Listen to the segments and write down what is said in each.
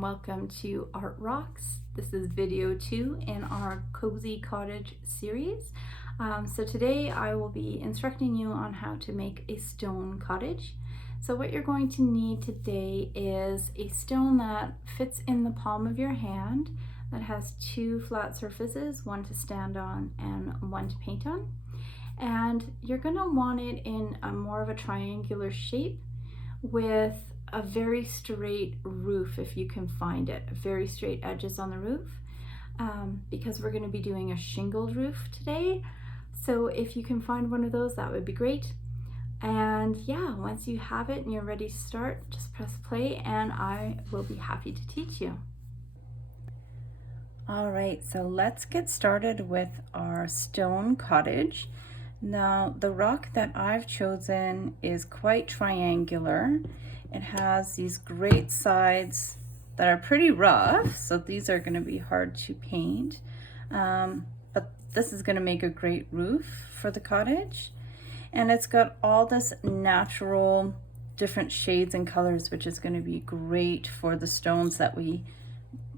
and welcome to Art Rocks. This is video 2 in our Cozy Cottage series. So today I will be instructing you on how to make a stone cottage. So what you're going to need today is a stone that fits in the palm of your hand, that has two flat surfaces, one to stand on and one to paint on. And you're going to want it in a more of a triangular shape with a very straight roof, if you can find it, very straight edges on the roof, because we're going to be doing a shingled roof today. So if you can find one of those, that would be great. And yeah, once you have it and you're ready to start, just press play and I will be happy to teach you. All right, so let's get started with our stone cottage. Now, the rock that I've chosen is quite triangular. It has these great sides that are pretty rough, so these are going to be hard to paint. But this is going to make a great roof for the cottage. And it's got all this natural different shades and colors, which is going to be great for the stones that we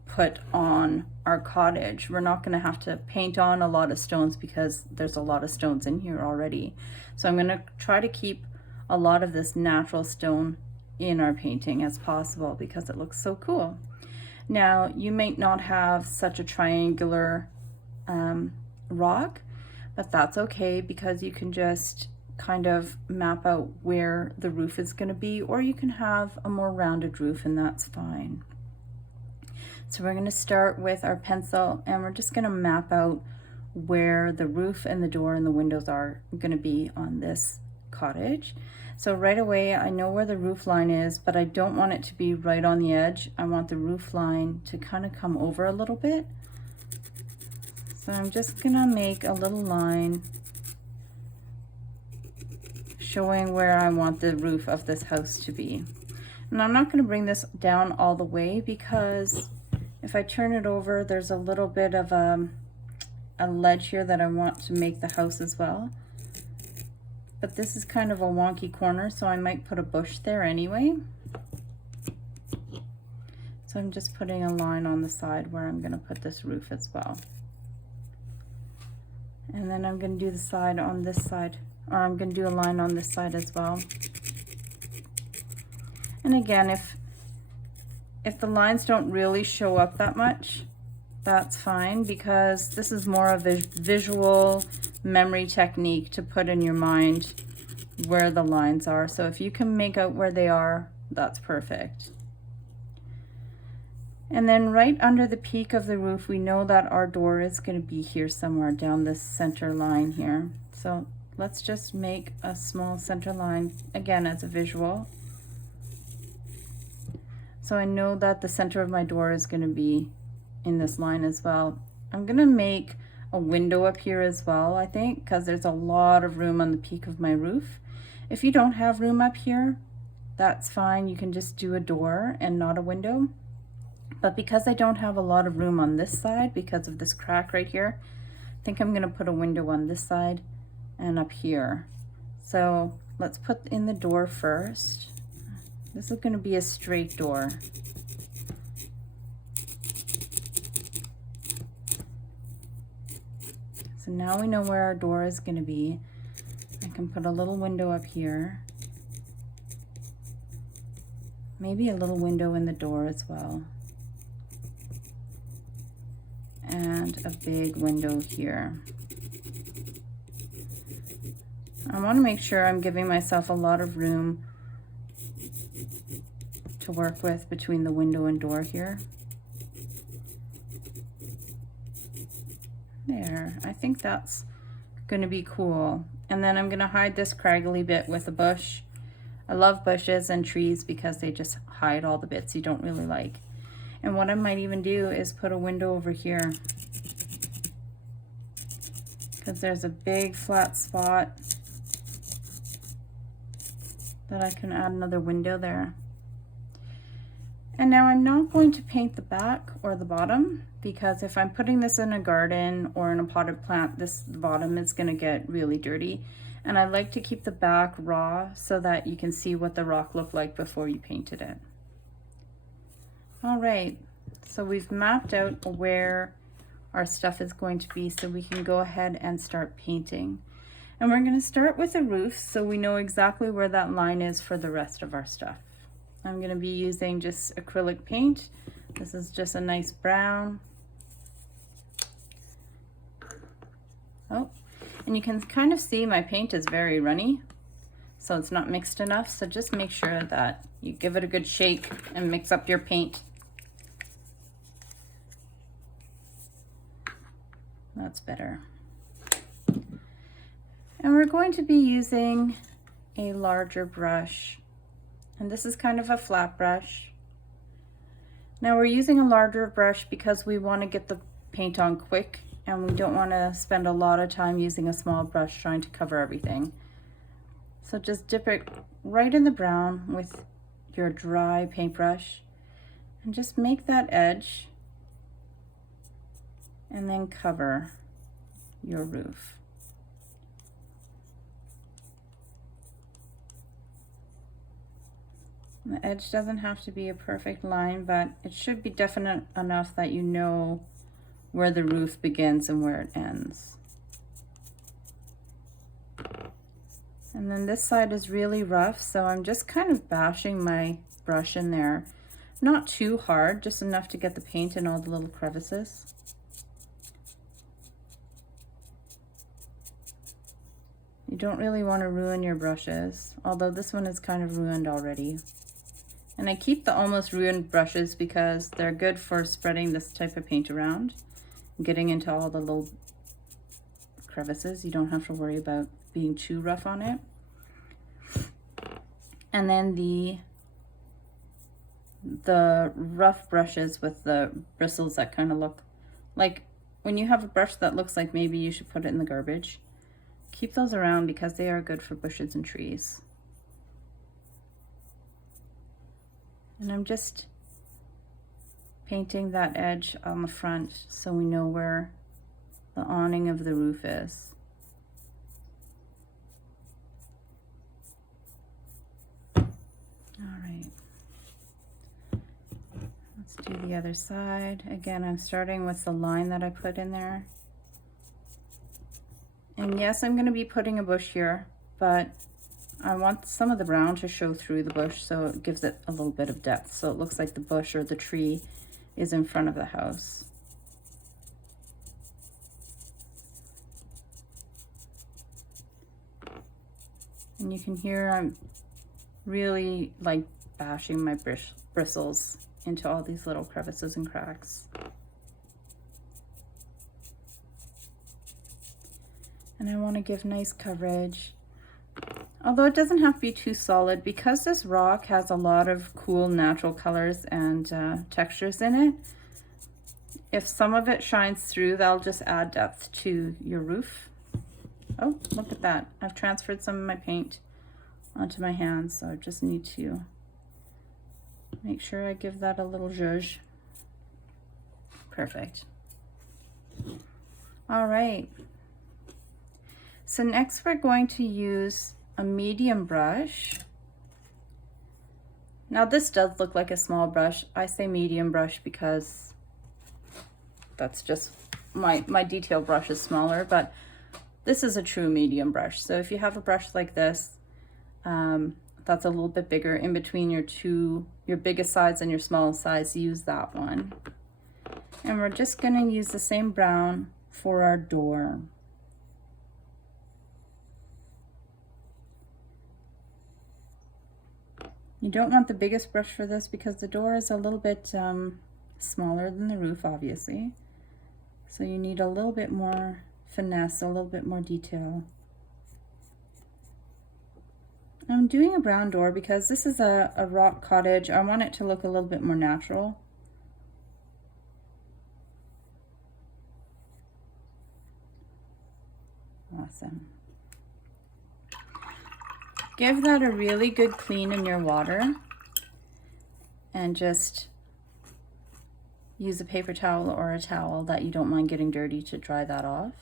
put on our cottage. We're not going to have to paint on a lot of stones because there's a lot of stones in here already. So I'm going to try to keep a lot of this natural stone in our painting as possible because it looks so cool. Now, you may not have such a triangular rock, but that's okay because you can just kind of map out where the roof is going to be, or you can have a more rounded roof and that's fine. So we're going to start with our pencil and we're just going to map out where the roof and the door and the windows are going to be on this cottage. So right away I know where the roof line is, but I don't want it to be right on the edge. I want the roof line to kind of come over a little bit. So I'm just going to make a little line showing where I want the roof of this house to be. And I'm not going to bring this down all the way because if I turn it over, there's a little bit of a ledge here that I want to make the house as well. But this is kind of a wonky corner, so I might put a bush there anyway. So I'm just putting a line on the side where I'm going to put this roof as well. And then I'm going to do the side on this side, or I'm going to do a line on this side as well. And again, if the lines don't really show up that much, that's fine, because this is more of a visual memory technique to put in your mind where the lines are. So if you can make out where they are, that's perfect. And then right under the peak of the roof, we know that our door is going to be here somewhere down this center line here. So let's just make a small center line, again, as a visual. So I know that the center of my door is going to be in this line as well. I'm going to make a window up here as well, I think, because there's a lot of room on the peak of my roof. If you don't have room up here, that's fine. You can just do a door and not a window. But because I don't have a lot of room on this side because of this crack right here, I think I'm going to put a window on this side and up here. So let's put in the door first. This is going to be a straight door. So now we know where our door is going to be. I can put a little window up here. Maybe a little window in the door as well. And a big window here. I want to make sure I'm giving myself a lot of room to work with between the window and door here. There, I think that's going to be cool. And then I'm going to hide this craggly bit with a bush. I love bushes and trees because they just hide all the bits you don't really like. And what I might even do is put a window over here, because there's a big flat spot that I can add another window there. And now I'm not going to paint the back or the bottom, because if I'm putting this in a garden or in a potted plant, the bottom is going to get really dirty. And I like to keep the back raw so that you can see what the rock looked like before you painted it. All right, so we've mapped out where our stuff is going to be so we can go ahead and start painting. And we're going to start with the roof so we know exactly where that line is for the rest of our stuff. I'm going to be using just acrylic paint. This is just a nice brown. Oh, and you can kind of see my paint is very runny, so it's not mixed enough. So just make sure that you give it a good shake and mix up your paint. That's better. And we're going to be using a larger brush. And this is kind of a flat brush. Now we're using a larger brush because we want to get the paint on quick and we don't want to spend a lot of time using a small brush trying to cover everything. So just dip it right in the brown with your dry paintbrush and just make that edge and then cover your roof. The edge doesn't have to be a perfect line, but it should be definite enough that you know where the roof begins and where it ends. And then this side is really rough, so I'm just kind of bashing my brush in there. Not too hard, just enough to get the paint in all the little crevices. You don't really want to ruin your brushes, although this one is kind of ruined already. And I keep the almost ruined brushes because they're good for spreading this type of paint around, getting into all the little crevices. You don't have to worry about being too rough on it. And then the rough brushes with the bristles that kind of look like, when you have a brush that looks like maybe you should put it in the garbage, keep those around because they are good for bushes and trees. And I'm just painting that edge on the front so we know where the awning of the roof is. All right. Let's do the other side. Again, I'm starting with the line that I put in there. And yes, I'm going to be putting a bush here, but I want some of the brown to show through the bush so it gives it a little bit of depth. So it looks like the bush or the tree is in front of the house. And you can hear I'm really like bashing my bristles into all these little crevices and cracks. And I want to give nice coverage. Although it doesn't have to be too solid, because this rock has a lot of cool natural colors and textures in it. If some of it shines through, that'll just add depth to your roof. Oh, look at that. I've transferred some of my paint onto my hands, so I just need to make sure I give that a little zhuzh. Perfect. All right. So next we're going to use a medium brush. Now this does look like a small brush. I say medium brush because that's just my detail brush is smaller, but this is a true medium brush. So if you have a brush like this, that's a little bit bigger, in between your biggest size and your smallest size, use that one. And we're just gonna use the same brown for our door. You don't want the biggest brush for this because the door is a little bit smaller than the roof, obviously. So you need a little bit more finesse, a little bit more detail. I'm doing a brown door because this is a rock cottage. I want it to look a little bit more natural. Awesome. Give that a really good clean in your water and just use a paper towel or a towel that you don't mind getting dirty to dry that off.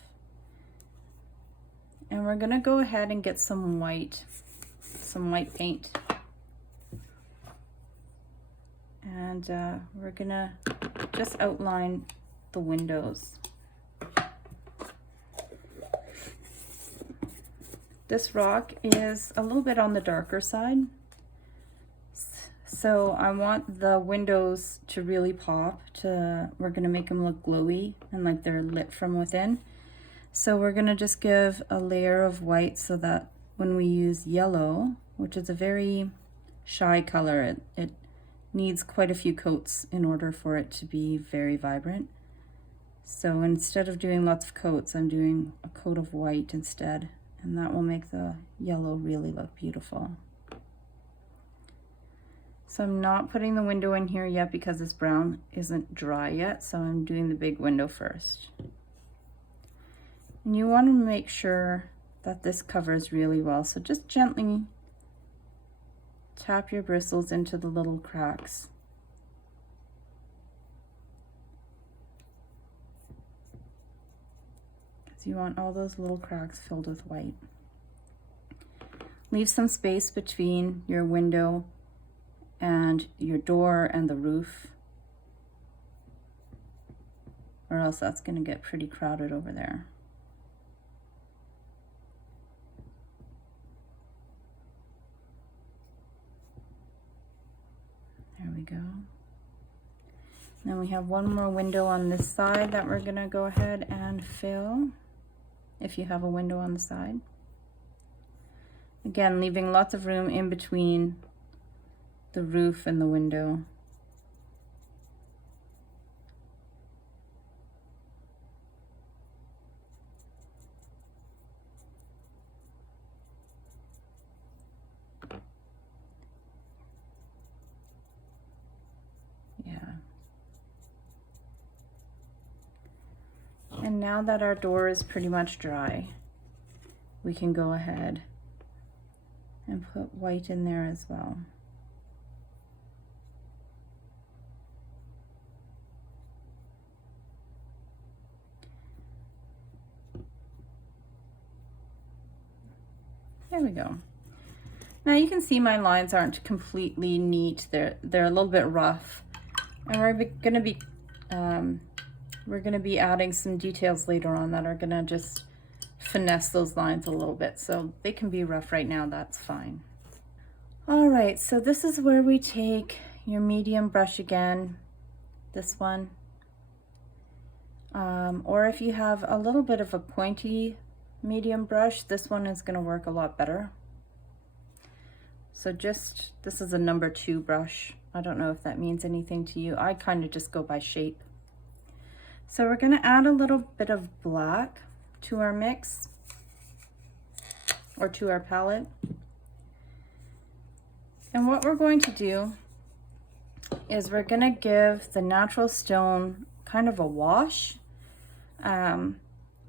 And we're gonna go ahead and get some white paint. And we're gonna just outline the windows. This rock is a little bit on the darker side, so I want the windows to really pop. We're gonna make them look glowy and like they're lit from within. So we're gonna just give a layer of white so that when we use yellow, which is a very shy color, it needs quite a few coats in order for it to be very vibrant. So instead of doing lots of coats, I'm doing a coat of white instead, and that will make the yellow really look beautiful. So I'm not putting the window in here yet because this brown isn't dry yet, so I'm doing the big window first. And you want to make sure that this covers really well, so just gently tap your bristles into the little cracks. Because you want all those little cracks filled with white. Leave some space between your window and your door and the roof, or else that's going to get pretty crowded over there. There we go. Then we have one more window on this side that we're gonna go ahead and fill, if you have a window on the side. Again, leaving lots of room in between the roof and the window. Yeah. And now that our door is pretty much dry, we can go ahead and put white in there as well. There we go. Now you can see my lines aren't completely neat. They're a little bit rough, and we're gonna be adding some details later on that are gonna just finesse those lines a little bit. So they can be rough right now, that's fine. All right, so this is where we take your medium brush again, this one. Or if you have a little bit of a pointy medium brush, this one is gonna work a lot better. So this is a number 2 brush. I don't know if that means anything to you. I kind of just go by shape. So we're gonna add a little bit of black to our mix, or to our palette. And what we're going to do is we're gonna give the natural stone kind of a wash.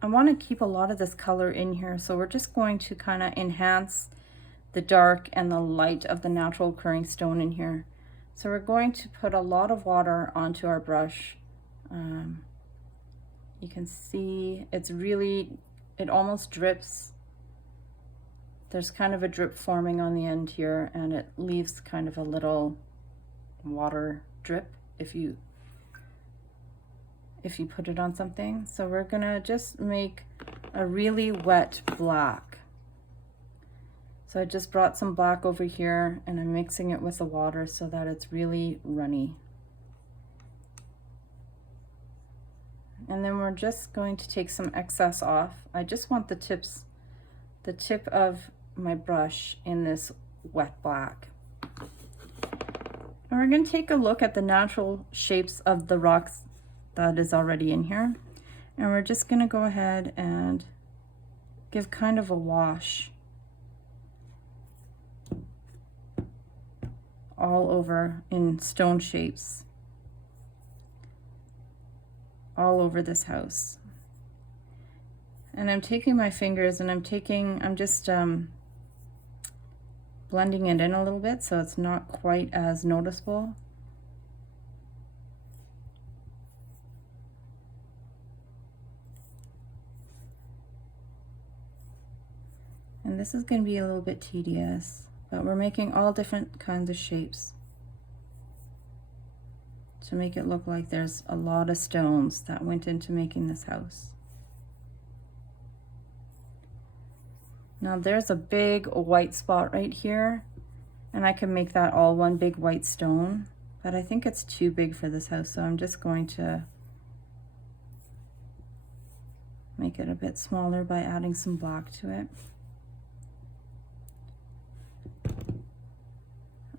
I wanna keep a lot of this color in here, so we're just going to kind of enhance the dark and the light of the natural occurring stone in here. So we're going to put a lot of water onto our brush. You can see it almost drips. There's kind of a drip forming on the end here, and it leaves kind of a little water drip if you put it on something. So we're gonna just make a really wet black. So I just brought some black over here and I'm mixing it with the water so that it's really runny. And then we're just going to take some excess off. I just want the tip of my brush in this wet black. And we're going to take a look at the natural shapes of the rocks that is already in here. And we're just going to go ahead and give kind of a wash all over in stone shapes all over this house. And I'm taking my fingers and I'm just blending it in a little bit so it's not quite as noticeable. And this is going to be a little bit tedious, but we're making all different kinds of shapes. to make it look like there's a lot of stones that went into making this house. Now there's a big white spot right here, and I can make that all one big white stone, but I think it's too big for this house, so I'm just going to make it a bit smaller by adding some black to it.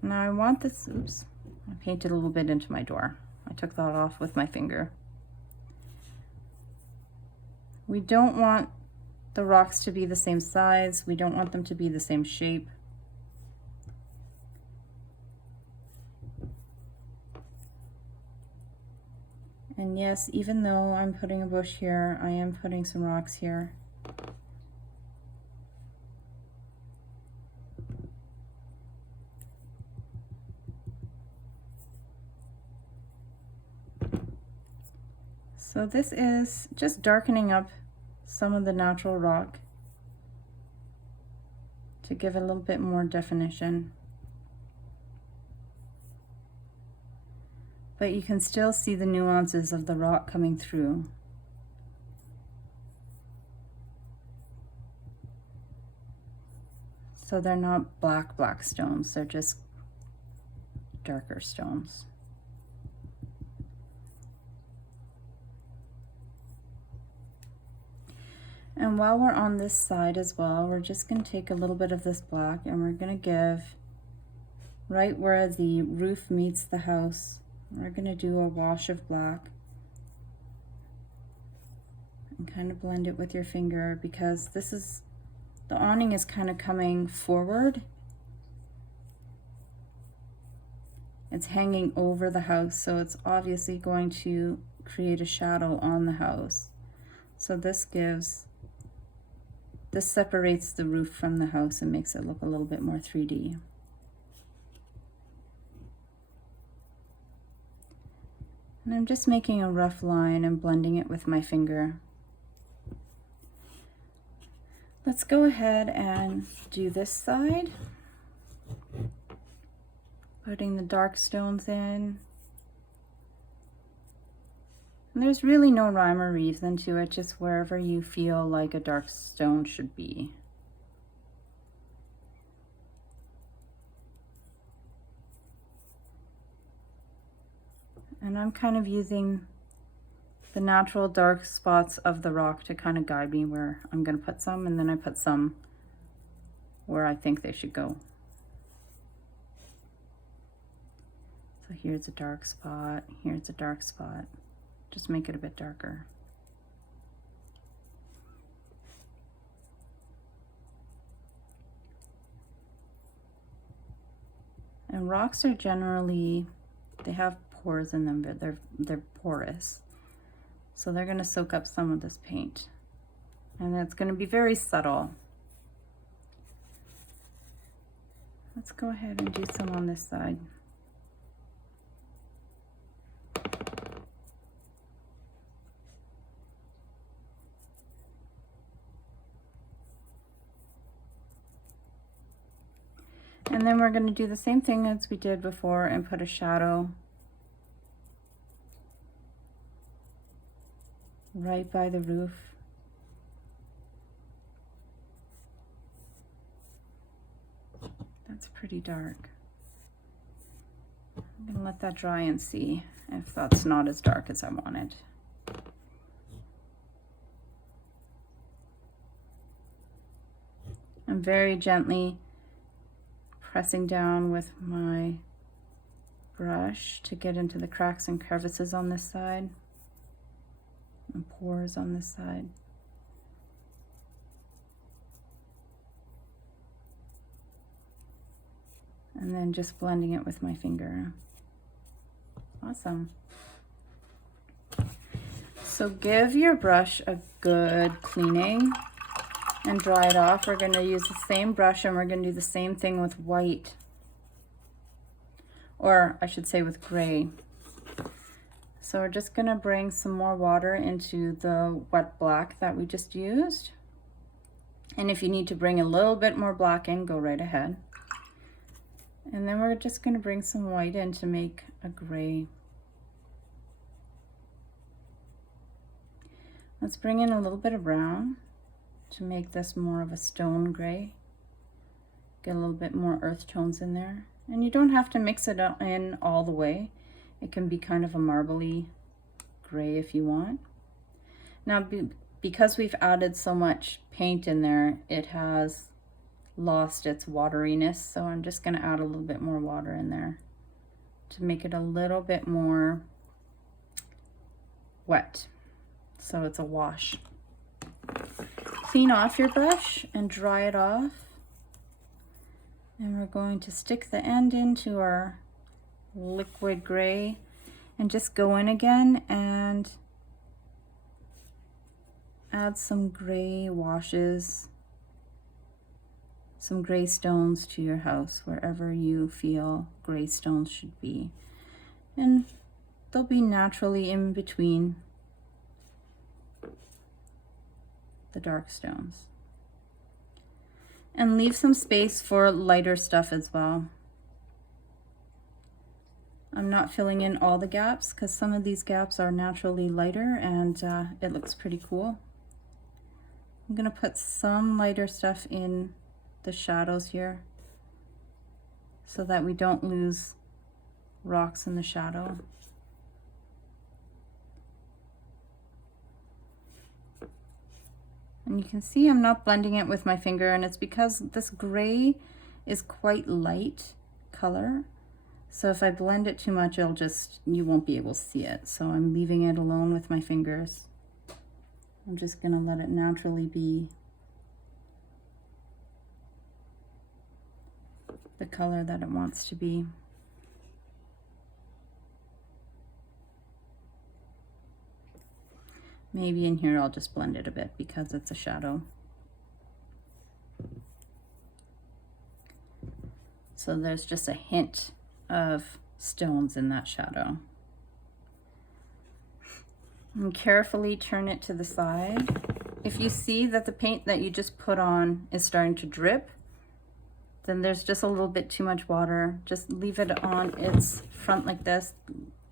Now I want this, oops, I painted a little bit into my door. I took that off with my finger. We don't want the rocks to be the same size. We don't want them to be the same shape. And yes, even though I'm putting a bush here, I am putting some rocks here. So this is just darkening up some of the natural rock to give it a little bit more definition. But you can still see the nuances of the rock coming through. So they're not black stones, they're just darker stones. And while we're on this side as well, we're just going to take a little bit of this black and we're going to give, right where the roof meets the house, we're going to do a wash of black and kind of blend it with your finger, because this is, the awning is kind of coming forward. It's hanging over the house, so it's obviously going to create a shadow on the house. So this separates the roof from the house and makes it look a little bit more 3D. And I'm just making a rough line and blending it with my finger. Let's go ahead and do this side. Putting the dark stones in. And there's really no rhyme or reason to it, just wherever you feel like a dark stone should be. And I'm kind of using the natural dark spots of the rock to kind of guide me where I'm going to put some, and then I put some where I think they should go. So here's a dark spot, here's a dark spot. Just make it a bit darker. And rocks are generally, they have pores in them, but they're porous. So they're going to soak up some of this paint. And it's going to be very subtle. Let's go ahead and do some on this side. And then we're going to do the same thing as we did before and put a shadow right by the roof. That's pretty dark. I'm going to let that dry and see if that's not as dark as I wanted. I'm very gently pressing down with my brush to get into the cracks and crevices on this side and pores on this side. And then just blending it with my finger. Awesome. So give your brush a good cleaning and dry it off. We're going to use the same brush and we're going to do the same thing with white, or I should say with gray. So we're just going to bring some more water into the wet black that we just used. And if you need to bring a little bit more black in, go right ahead. And then we're just going to bring some white in to make a gray Let's bring in a little bit of brown to make this more of a stone gray. Get a little bit more earth tones in there. And you don't have to mix it in all the way. It can be kind of a marbly gray if you want. Now, because we've added so much paint in there, it has lost its wateriness. So I'm just going to add a little bit more water in there to make it a little bit more wet. So it's a wash. Clean off your brush and dry it off. And we're going to stick the end into our liquid gray and just go in again and add some gray washes, some gray stones to your house, wherever you feel gray stones should be. And they'll be naturally in between the dark stones. And leave some space for lighter stuff as well. I'm not filling in all the gaps because some of these gaps are naturally lighter and it looks pretty cool. I'm going to put some lighter stuff in the shadows here so that we don't lose rocks in the shadow. And you can see I'm not blending it with my finger, and it's because this gray is quite light color. So if I blend it too much, you won't be able to see it. So I'm leaving it alone with my fingers. I'm just gonna let it naturally be the color that it wants to be. Maybe in here I'll just blend it a bit because it's a shadow. So there's just a hint of stones in that shadow. And carefully turn it to the side. If you see that the paint that you just put on is starting to drip, then there's just a little bit too much water. Just leave it on its front like this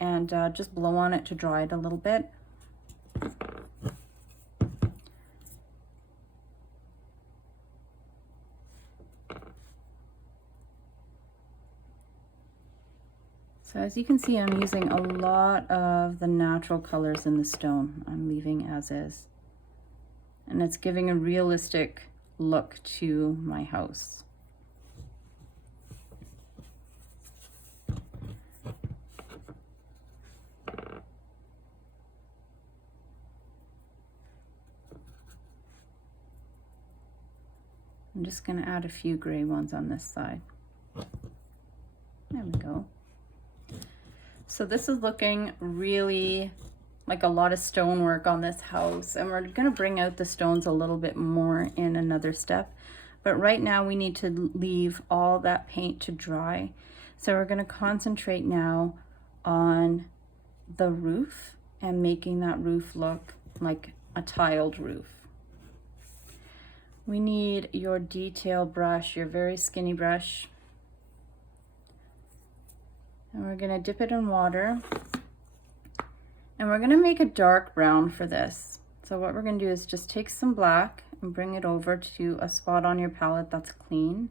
and just blow on it to dry it a little bit. So as you can see, I'm using a lot of the natural colors in the stone. I'm leaving as is. And it's giving a realistic look to my house. I'm just going to add a few gray ones on this side. There we go. So this is looking really like a lot of stonework on this house, and we're going to bring out the stones a little bit more in another step. But right now we need to leave all that paint to dry. So we're going to concentrate now on the roof and making that roof look like a tiled roof. We need your detail brush, your very skinny brush. And we're going to dip it in water. And we're going to make a dark brown for this. So what we're going to do is just take some black and bring it over to a spot on your palette that's clean.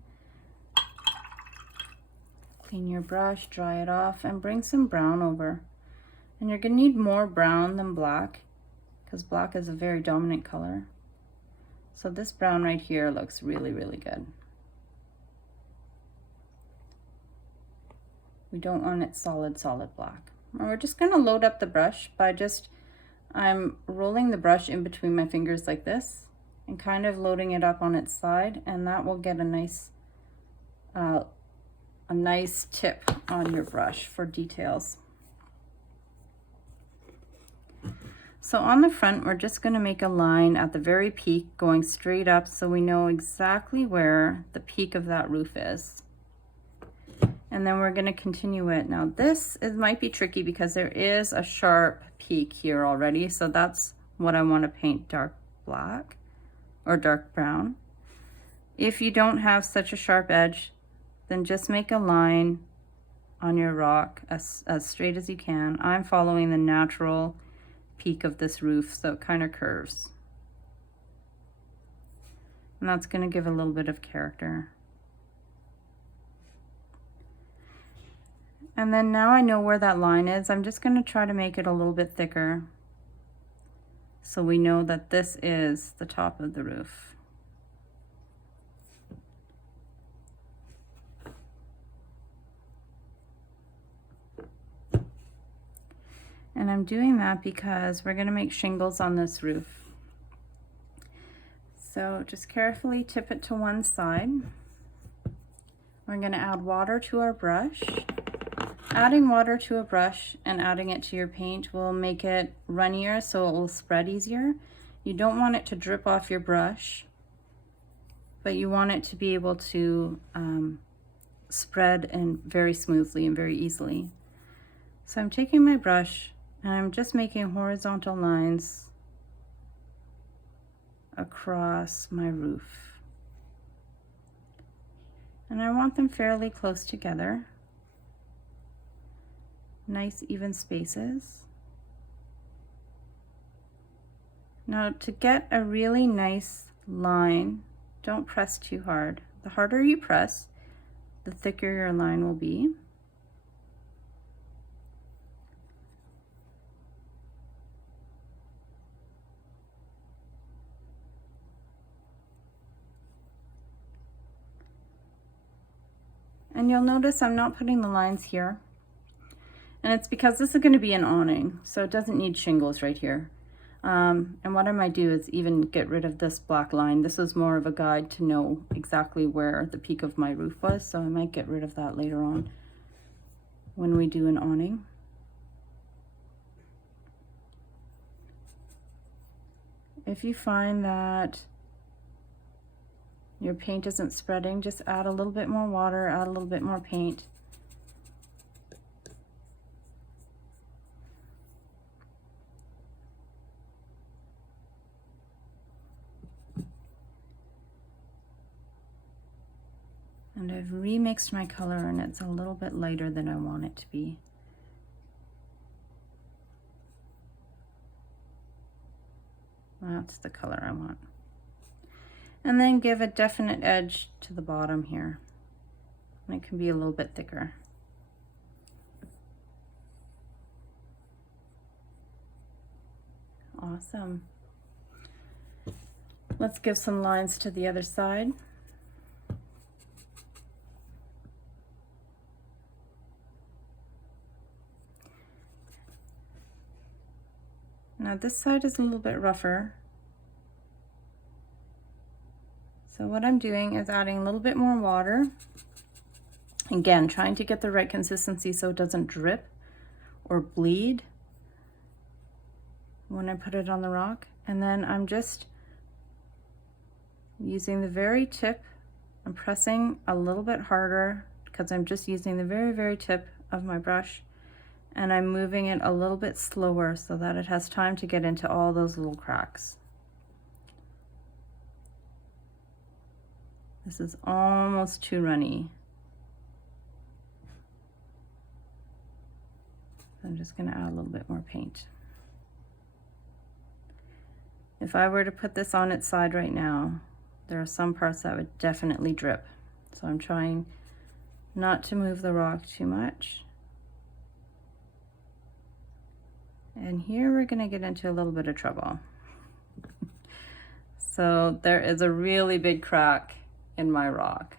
Clean your brush, dry it off, and bring some brown over. And you're going to need more brown than black because black is a very dominant color. So this brown right here looks really, really good. We don't want it solid black. And we're just going to load up the brush by I'm rolling the brush in between my fingers like this and kind of loading it up on its side, and that will get a nice tip on your brush for details. So on the front, we're just going to make a line at the very peak going straight up so we know exactly where the peak of that roof is. And then we're going to continue it. Now might be tricky because there is a sharp peak here already. So that's what I want to paint dark black or dark brown. If you don't have such a sharp edge, then just make a line on your rock as straight as you can. I'm following the natural peak of this roof, so it kind of curves. And that's going to give a little bit of character. And then now I know where that line is, I'm just going to try to make it a little bit thicker so we know that this is the top of the roof. And I'm doing that because we're going to make shingles on this roof. So just carefully tip it to one side. We're going to add water to our brush. Adding water to a brush and adding it to your paint will make it runnier, so it will spread easier. You don't want it to drip off your brush, but you want it to be able to spread and very smoothly and very easily. So I'm taking my brush and I'm just making horizontal lines across my roof. And I want them fairly close together. Nice even spaces. Now to get a really nice line, don't press too hard. The harder you press, the thicker your line will be. And you'll notice I'm not putting the lines here. And it's because this is going to be an awning, so it doesn't need shingles right here. And what I might do is even get rid of this black line. This was more of a guide to know exactly where the peak of my roof was, so I might get rid of that later on when we do an awning. If you find that your paint isn't spreading, just add a little bit more water, add a little bit more paint. And I've remixed my color and it's a little bit lighter than I want it to be. That's the color I want. And then give a definite edge to the bottom here. And it can be a little bit thicker. Awesome. Let's give some lines to the other side. Now this side is a little bit rougher. So what I'm doing is adding a little bit more water. Again, trying to get the right consistency so it doesn't drip or bleed when I put it on the rock. And then I'm just using the very tip. I'm pressing a little bit harder because I'm just using the very, very tip of my brush. And I'm moving it a little bit slower so that it has time to get into all those little cracks. This is almost too runny. I'm just going to add a little bit more paint. If I were to put this on its side right now, there are some parts that would definitely drip. So I'm trying not to move the rock too much. And here we're going to get into a little bit of trouble. So there is a really big crack in my rock,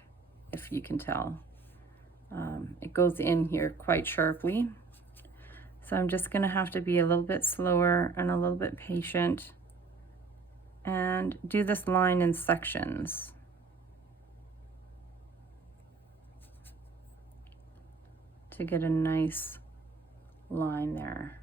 if you can tell. It goes in here quite sharply. So I'm just going to have to be a little bit slower and a little bit patient and do this line in sections. To get a nice line there.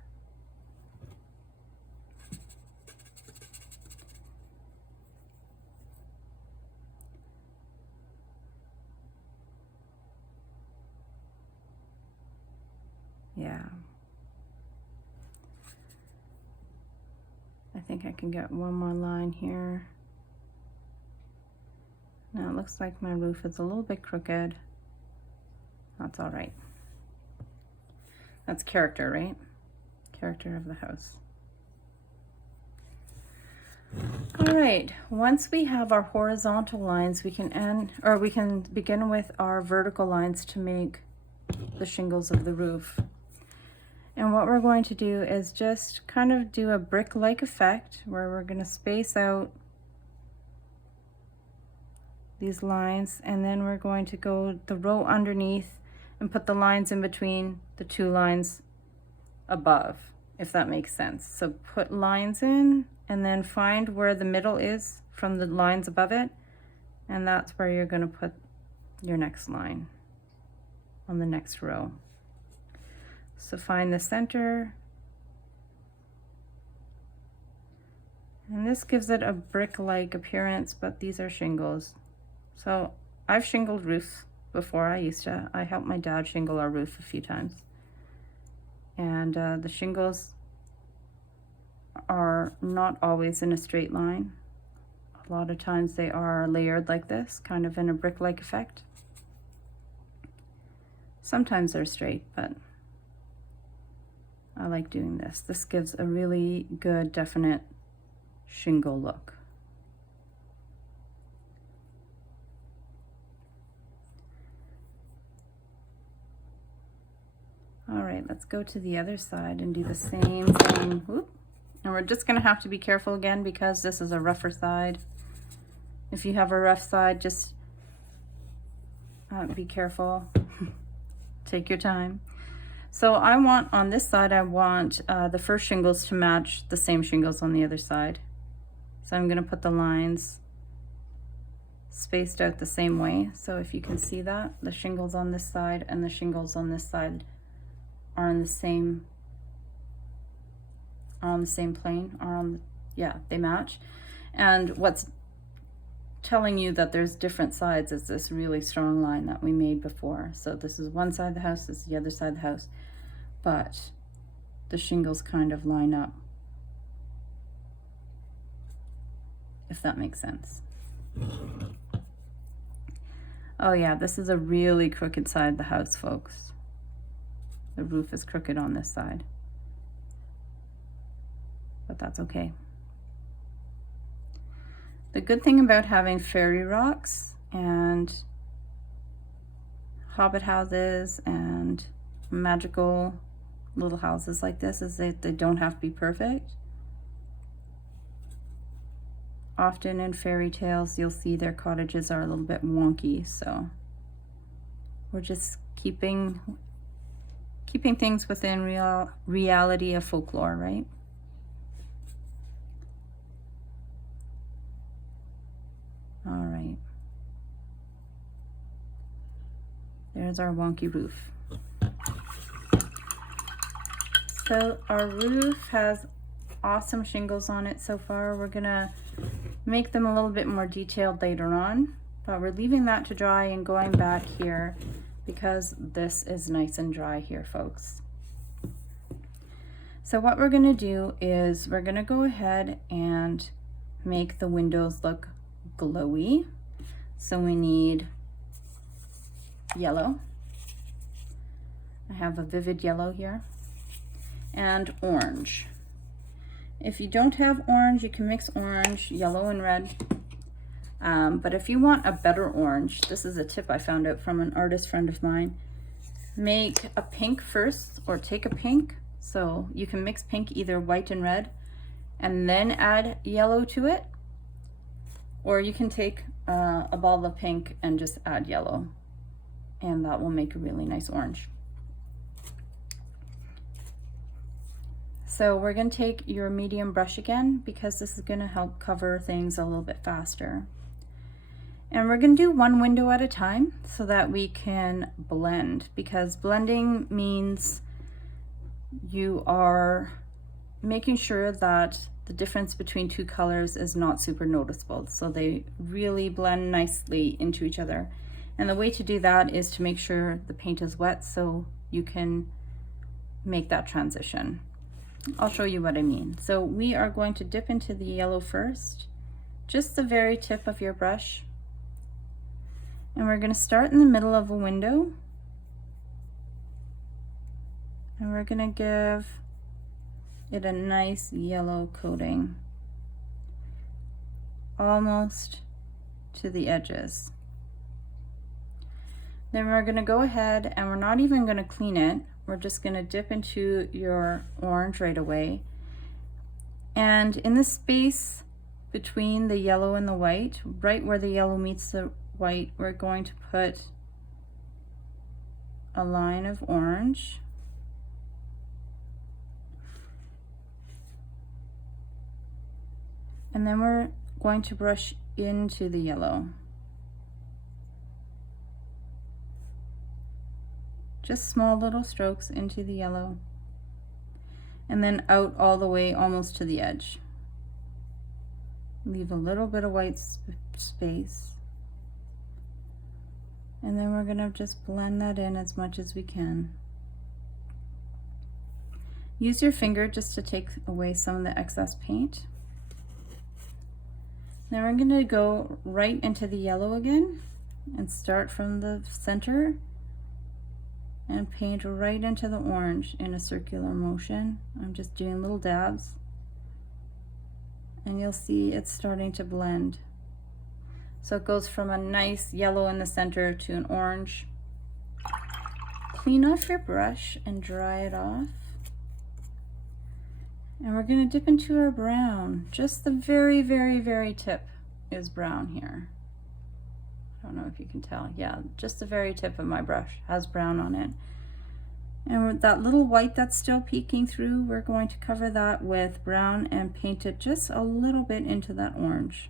Yeah. I think I can get one more line here. Now it looks like my roof is a little bit crooked. That's all right. That's character, right? Character of the house. All right, once we have our horizontal lines, we can begin with our vertical lines to make the shingles of the roof. And what we're going to do is just kind of do a brick-like effect where we're going to space out these lines, and then we're going to go the row underneath and put the lines in between the two lines above, if that makes sense. So put lines in and then find where the middle is from the lines above it, and that's where you're going to put your next line on the next row. So find the center, and this gives it a brick-like appearance, but these are shingles. So I've shingled roofs before. I helped my dad shingle our roof a few times. And the shingles are not always in a straight line. A lot of times they are layered like this, kind of in a brick-like effect. Sometimes they're straight, but I like doing this. This gives a really good, definite shingle look. All right, let's go to the other side and do the same thing. Whoop. And we're just gonna have to be careful again because this is a rougher side. If you have a rough side, just be careful. Take your time. So I want, on this side, I want the first shingles to match the same shingles on the other side. So I'm gonna put the lines spaced out the same way. So if you can see that, the shingles on this side and the shingles on this side are on the same plane, they match. And what's telling you that there's different sides is this really strong line that we made before. So this is one side of the house, this is the other side of the house, but the shingles kind of line up, if that makes sense. Oh yeah, this is a really crooked side of the house, folks. The roof is crooked on this side, but that's okay. The good thing about having fairy rocks and hobbit houses and magical little houses like this is that they don't have to be perfect. Often in fairy tales, you'll see their cottages are a little bit wonky, so we're just keeping things within reality of folklore, right? All right. There's our wonky roof. So our roof has awesome shingles on it so far. We're gonna make them a little bit more detailed later on, but we're leaving that to dry and going back here because this is nice and dry here, folks. So what we're gonna do is we're gonna go ahead and make the windows look glowy. So we need yellow. I have a vivid yellow here, and orange. If you don't have orange, you can mix orange, yellow, and red. But if you want a better orange, this is a tip I found out from an artist friend of mine. Make a pink first, or take a pink. So you can mix pink, either white and red, and then add yellow to it. Or you can take a ball of pink and just add yellow, and that will make a really nice orange. So we're going to take your medium brush again because this is going to help cover things a little bit faster. And we're going to do one window at a time so that we can blend, because blending means you are making sure that the difference between two colors is not super noticeable, so they really blend nicely into each other. And the way to do that is to make sure the paint is wet so you can make that transition. I'll show you what I mean. So we are going to dip into the yellow first, just the very tip of your brush. And we're going to start in the middle of a window. And we're going to give it a nice yellow coating. almost to the edges. Then we're going to go ahead and we're not even going to clean it. We're just going to dip into your orange right away. And in the space between the yellow and the white, right where the yellow meets the white, we're going to put a line of orange. And then we're going to brush into the yellow. Just small little strokes into the yellow. And then out all the way almost to the edge. Leave a little bit of white space. And then we're going to just blend that in as much as we can. Use your finger just to take away some of the excess paint. Now we're going to go right into the yellow again and start from the center and paint right into the orange in a circular motion. I'm just doing little dabs, and you'll see it's starting to blend. So it goes from a nice yellow in the center to an orange. Clean off your brush and dry it off. And we're going to dip into our brown. Just the very, very, very tip is brown here. I don't know if you can tell. Yeah, just the very tip of my brush has brown on it. And with that little white that's still peeking through, we're going to cover that with brown and paint it just a little bit into that orange.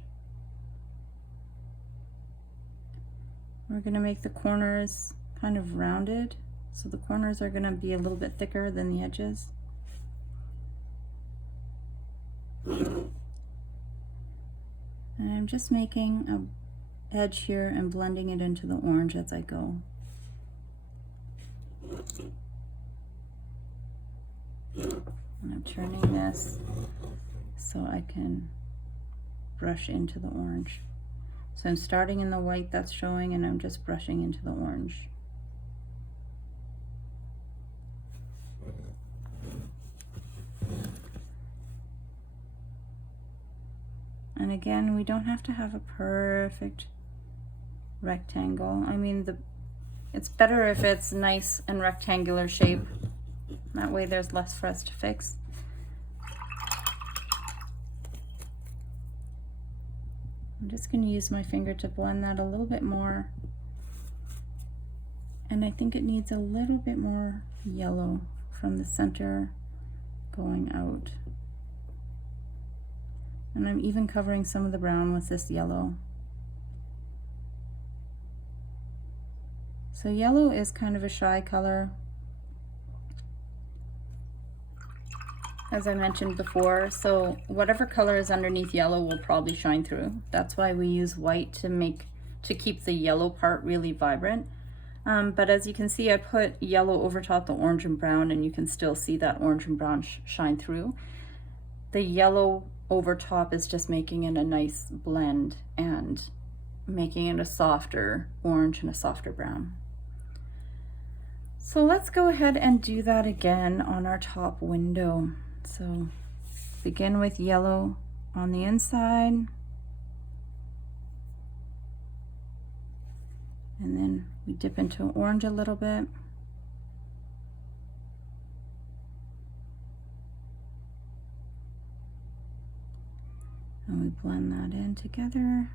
We're going to make the corners kind of rounded, so the corners are going to be a little bit thicker than the edges. And I'm just making a edge here and blending it into the orange as I go. And I'm turning this so I can brush into the orange. So I'm starting in the white that's showing, and I'm just brushing into the orange. And again, we don't have to have a perfect rectangle. I mean, it's better if it's nice and rectangular shape. That way there's less for us to fix. I'm just going to use my finger to blend that a little bit more. And I think it needs a little bit more yellow from the center going out. And I'm even covering some of the brown with this yellow. So yellow is kind of a shy color, as I mentioned before. So whatever color is underneath yellow will probably shine through. That's why we use white to keep the yellow part really vibrant. But as you can see, I put yellow over top the orange and brown, and you can still see that orange and brown shine through. The yellow over top is just making it a nice blend and making it a softer orange and a softer brown. So let's go ahead and do that again on our top window. So begin with yellow on the inside, and then we dip into orange a little bit. And we blend that in together.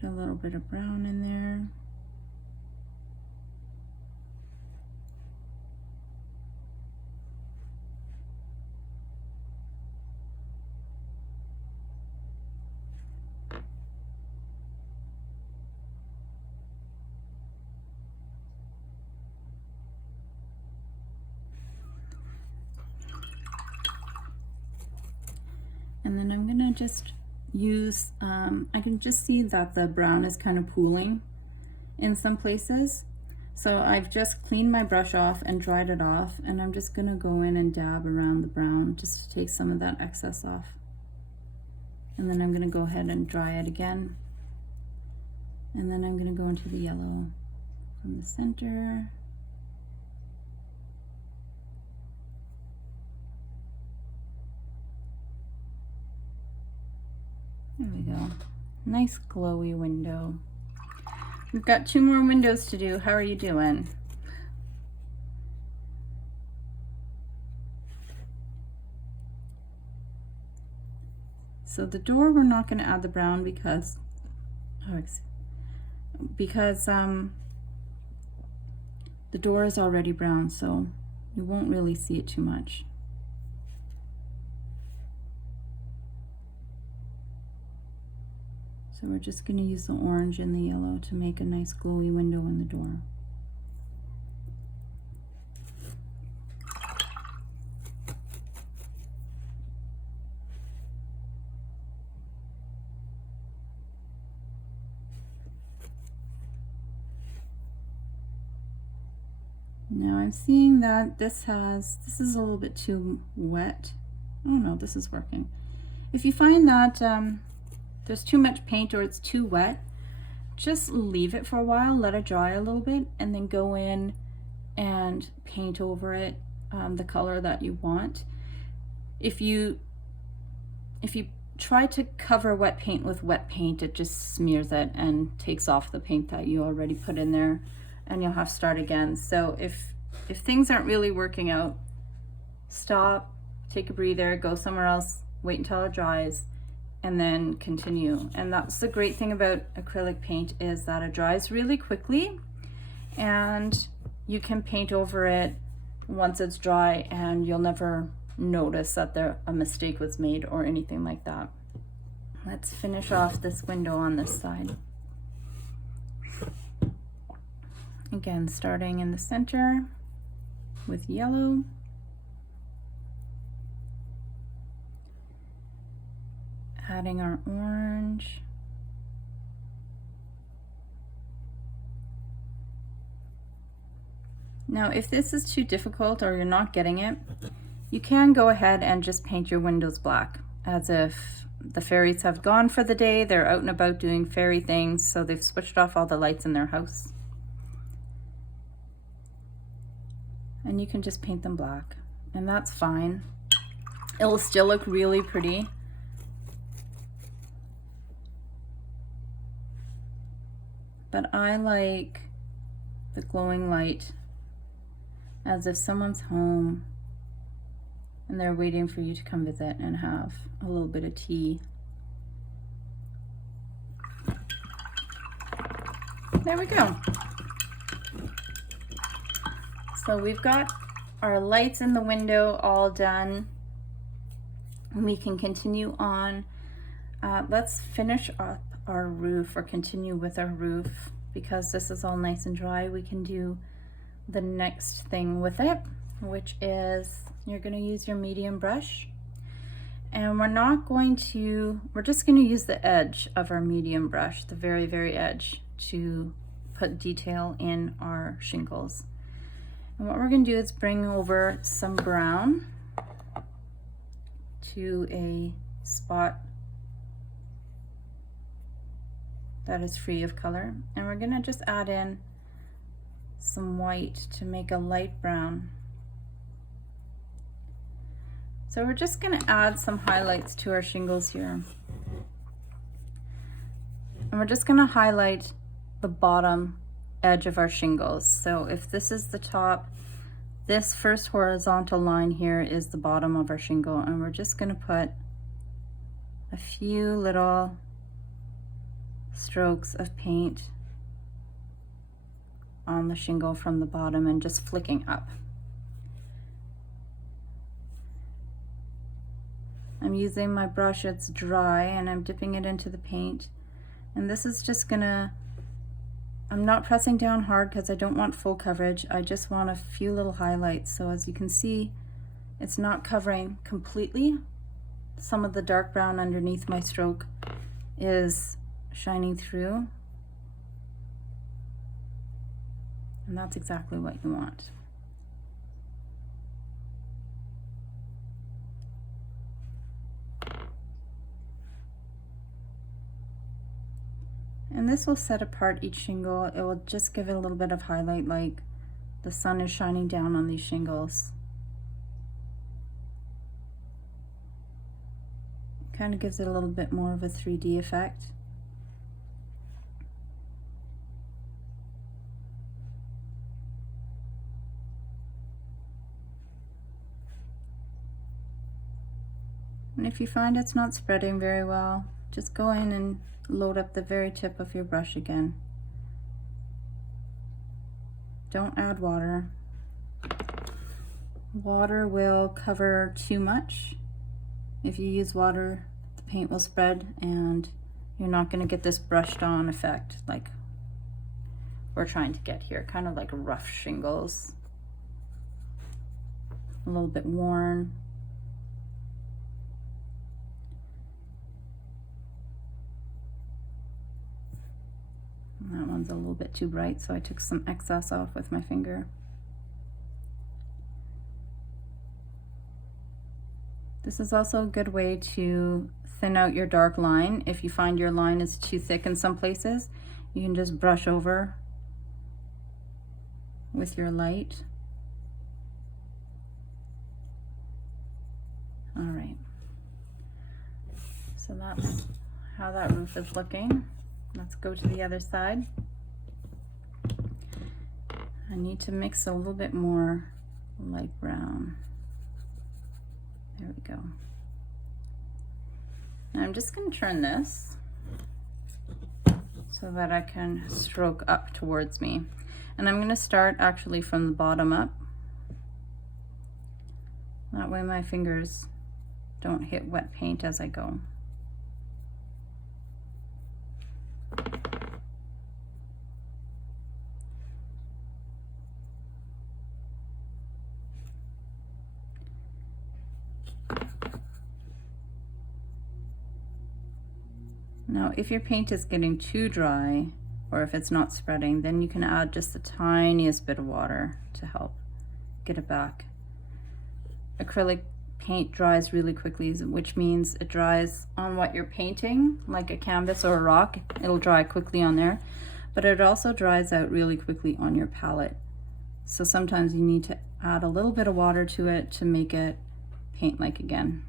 Get a little bit of brown in there. And then I'm gonna just use, I can just see that the brown is kind of pooling in some places. So I've just cleaned my brush off and dried it off, and I'm just gonna go in and dab around the brown just to take some of that excess off. And then I'm gonna go ahead and dry it again. And then I'm gonna go into the yellow from the center. Nice glowy window. We've got 2 more windows to do. How are you doing? So the door, we're not going to add the brown because the door is already brown, so you won't really see it too much. So we're just going to use the orange and the yellow to make a nice glowy window in the door. Now I'm seeing that this is a little bit too wet. Oh no, this is working. If you find that there's too much paint or it's too wet, just leave it for a while, let it dry a little bit, and then go in and paint over it the color that you want. If you try to cover wet paint with wet paint, it just smears it and takes off the paint that you already put in there, and you'll have to start again. So if things aren't really working out, stop, take a breather, go somewhere else, wait until it dries, and then continue. And that's the great thing about acrylic paint, is that it dries really quickly and you can paint over it once it's dry, and you'll never notice that a mistake was made or anything like that. Let's finish off this window on this side. Again, starting in the center with yellow. Adding our orange. Now, if this is too difficult or you're not getting it, you can go ahead and just paint your windows black, as if the fairies have gone for the day, they're out and about doing fairy things, so they've switched off all the lights in their house. And you can just paint them black, and that's fine. It'll still look really pretty. But I like the glowing light, as if someone's home and they're waiting for you to come visit and have a little bit of tea. There we go. So we've got our lights in the window all done. We can continue on. Let's finish up our roof, or continue with our roof, because this is all nice and dry. We can do the next thing with it, which is you're going to use your medium brush, and we're just going to use the edge of our medium brush, the very, very edge, to put detail in our shingles. And what we're going to do is bring over some brown to a spot that is free of color, and we're going to just add in some white to make a light brown. So we're just going to add some highlights to our shingles here, and we're just going to highlight the bottom edge of our shingles. So if this is the top, this first horizontal line here is the bottom of our shingle, and we're just going to put a few little strokes of paint on the shingle from the bottom and just flicking up. I'm using my brush, it's dry, and I'm dipping it into the paint, and this is just gonna, I'm not pressing down hard because I don't want full coverage. I just want a few little highlights. So as you can see, it's not covering completely. Some of the dark brown underneath my stroke is shining through, and that's exactly what you want. And this will set apart each shingle. It will just give it a little bit of highlight, like the sun is shining down on these shingles. Kind of gives it a little bit more of a 3D effect. And if you find it's not spreading very well, just go in and load up the very tip of your brush again. Don't add water. Water will cover too much. If you use water, the paint will spread and you're not going to get this brushed on effect like we're trying to get here, kind of like rough shingles. A little bit worn. And that one's a little bit too bright, so I took some excess off with my finger. This is also a good way to thin out your dark line. If you find your line is too thick in some places, you can just brush over with your light. All right, so that's how that roof is looking. Let's go to the other side. I need to mix a little bit more light brown. There we go. And I'm just going to turn this so that I can stroke up towards me. And I'm going to start actually from the bottom up. That way my fingers don't hit wet paint as I go. Now, if your paint is getting too dry, or if it's not spreading, then you can add just the tiniest bit of water to help get it back. Acrylic paint dries really quickly, which means it dries on what you're painting, like a canvas or a rock. It'll dry quickly on there, but it also dries out really quickly on your palette. So sometimes you need to add a little bit of water to it to make it paint-like again.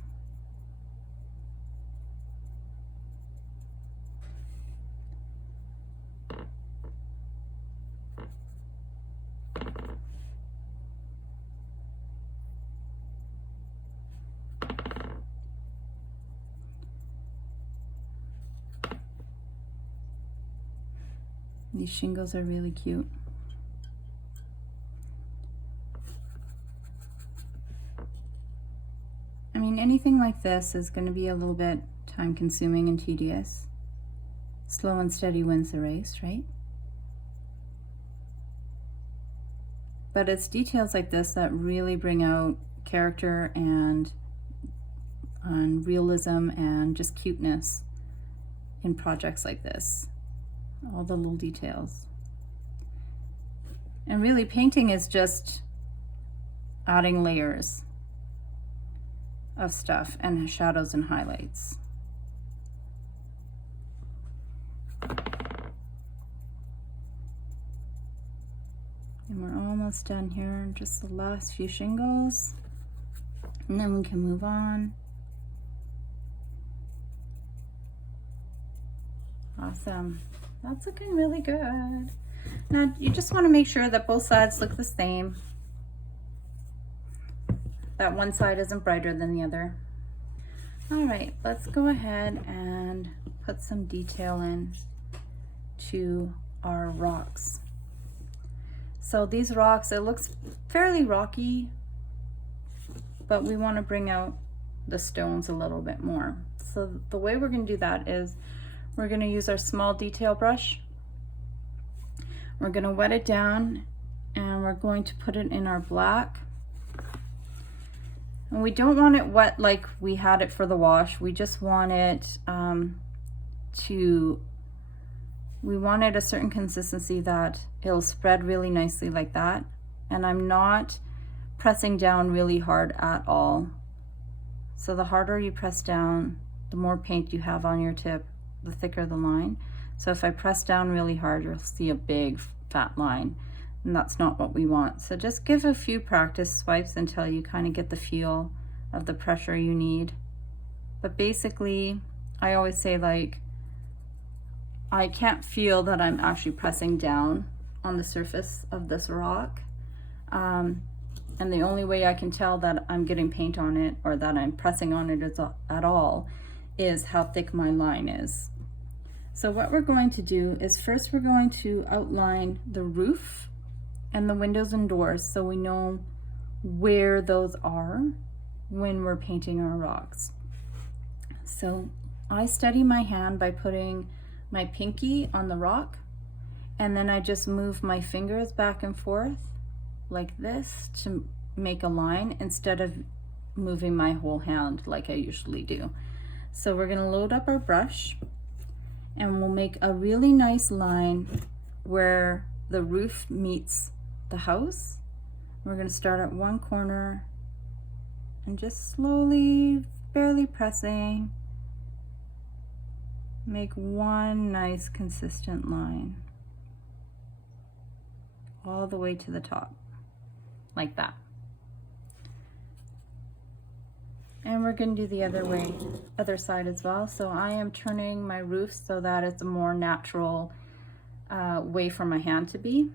These shingles are really cute. I mean, anything like this is going to be a little bit time consuming and tedious. Slow and steady wins the race, right? But it's details like this that really bring out character and realism and just cuteness in projects like this. All the little details. And really, painting is just adding layers of stuff and shadows and highlights. And we're almost done here, just the last few shingles, and then we can move on. Awesome. That's looking really good. Now you just want to make sure that both sides look the same, that one side isn't brighter than the other. All right, let's go ahead and put some detail in to our rocks. So these rocks, it looks fairly rocky, but we want to bring out the stones a little bit more. So the way we're going to do that is we're going to use our small detail brush. We're going to wet it down and we're going to put it in our black. And we don't want it wet like we had it for the wash. We just want it we want it a certain consistency that it'll spread really nicely like that. And I'm not pressing down really hard at all. So the harder you press down, the more paint you have on your tip, the thicker the line. So if I press down really hard, you'll see a big fat line, and that's not what we want. So just give a few practice swipes until you kind of get the feel of the pressure you need. But basically, I always say, like, I can't feel that I'm actually pressing down on the surface of this rock. And the only way I can tell that I'm getting paint on it or that I'm pressing on it at all is how thick my line is. So what we're going to do is first we're going to outline the roof and the windows and doors so we know where those are when we're painting our rocks. So I steady my hand by putting my pinky on the rock, and then I just move my fingers back and forth like this to make a line instead of moving my whole hand like I usually do. So we're going to load up our brush and we'll make a really nice line where the roof meets the house. We're going to start at one corner and just slowly, barely pressing, make one nice consistent line all the way to the top, like that. And we're going to do the other side as well. So I am turning my roof so that it's a more natural way for my hand to be.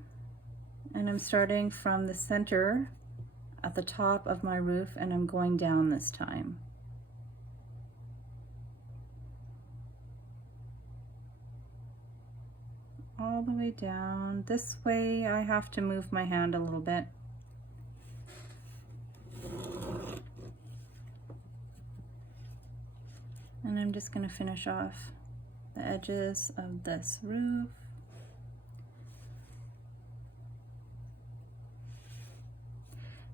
And I'm starting from the center at the top of my roof, and I'm going down this time. All the way down. This way I have to move my hand a little bit. And I'm just going to finish off the edges of this roof.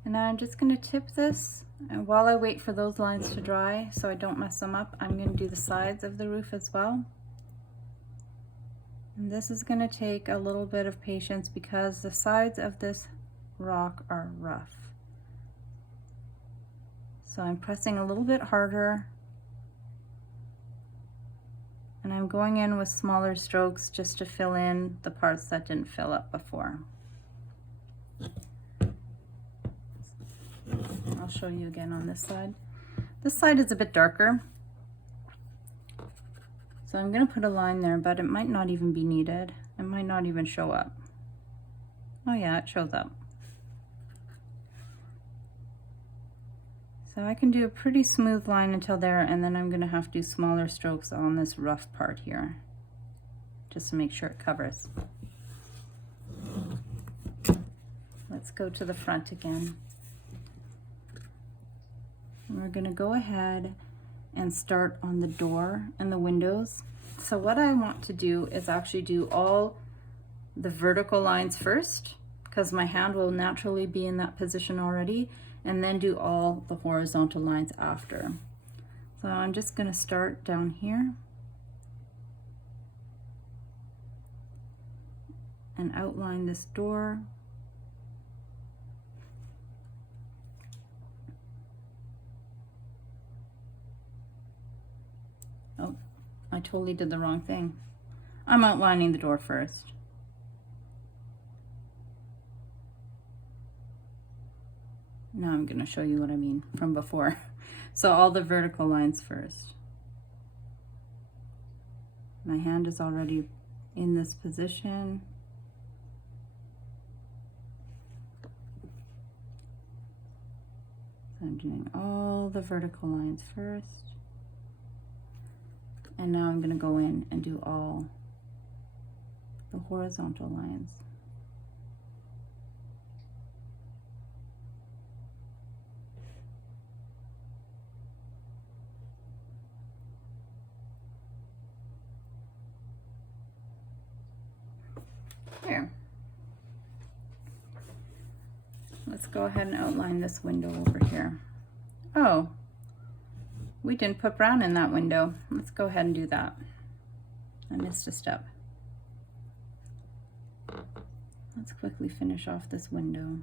And now I'm just going to tip this, and while I wait for those lines to dry so I don't mess them up, I'm going to do the sides of the roof as well. And this is going to take a little bit of patience because the sides of this rock are rough. So I'm pressing a little bit harder, and I'm going in with smaller strokes just to fill in the parts that didn't fill up before. I'll show you again on this side. This side is a bit darker, so I'm going to put a line there, but it might not even be needed. It might not even show up. Oh yeah, it shows up. So I can do a pretty smooth line until there, and then I'm going to have to do smaller strokes on this rough part here, just to make sure it covers. Let's go to the front again. And we're going to go ahead and start on the door and the windows. So what I want to do is actually do all the vertical lines first, because my hand will naturally be in that position already, and then do all the horizontal lines after. So I'm just going to start down here and outline this door. Oh, I totally did the wrong thing. I'm outlining the door first. Now I'm going to show you what I mean from before. So all the vertical lines first. My hand is already in this position. So I'm doing all the vertical lines first. And now I'm going to go in and do all the horizontal lines. There. Let's go ahead and outline this window over here. Oh, we didn't put brown in that window. Let's go ahead and do that. I missed a step. Let's quickly finish off this window.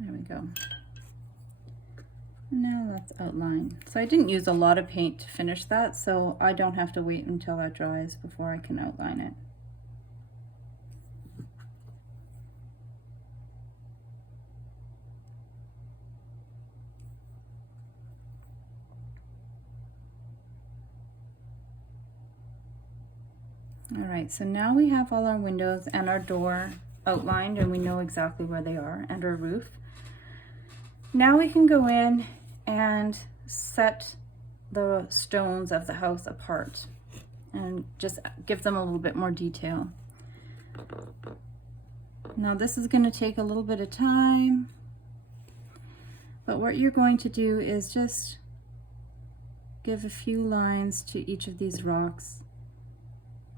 There we go. Now let's outline. So I didn't use a lot of paint to finish that, so I don't have to wait until that dries before I can outline it. All right, so now we have all our windows and our door outlined, and we know exactly where they are, and our roof. Now we can go in and set the stones of the house apart and just give them a little bit more detail. Now this is going to take a little bit of time, but what you're going to do is just give a few lines to each of these rocks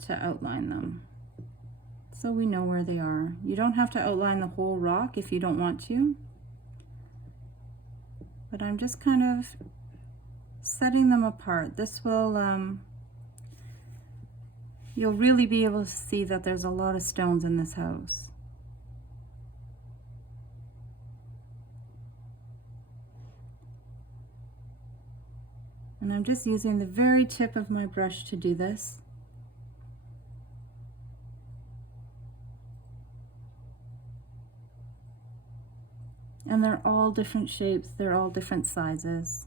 to outline them, so we know where they are. You don't have to outline the whole rock if you don't want to, but I'm just kind of setting them apart. This will, you'll really be able to see that there's a lot of stones in this house. And I'm just using the very tip of my brush to do this. And they're all different shapes, they're all different sizes.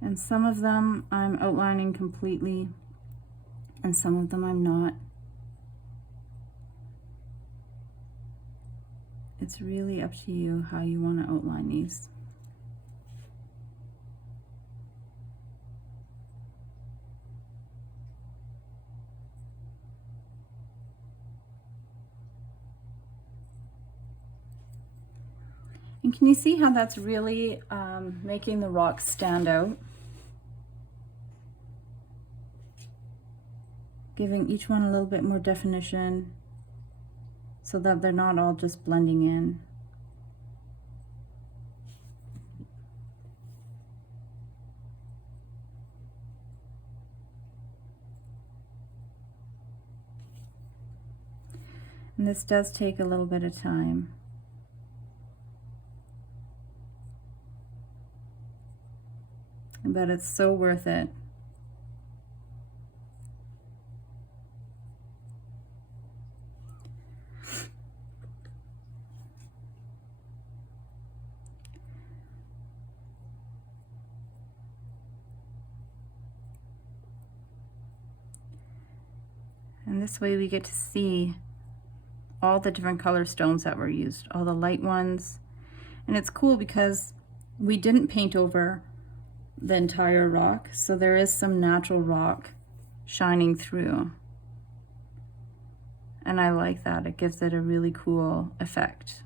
And some of them I'm outlining completely, and some of them I'm not. It's really up to you how you want to outline these. And can you see how that's really making the rocks stand out? Giving each one a little bit more definition so that they're not all just blending in. And this does take a little bit of time. But it's so worth it. And this way we get to see all the different color stones that were used, all the light ones. And it's cool because we didn't paint over the entire rock, so there is some natural rock shining through. And I like that. It gives it a really cool effect.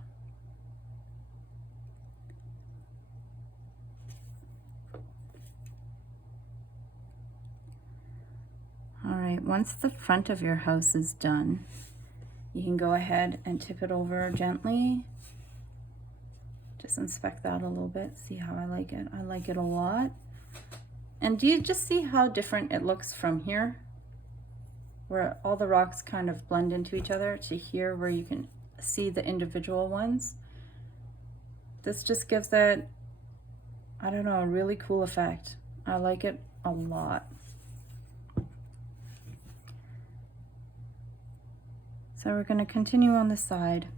All right, once the front of your house is done, you can go ahead and tip it over gently. Just inspect that a little bit, see how I like it. I like it a lot. And do you just see how different it looks from here, where all the rocks kind of blend into each other, to here where you can see the individual ones? This just gives it, I don't know, a really cool effect. I like it a lot. So we're going to continue on the side.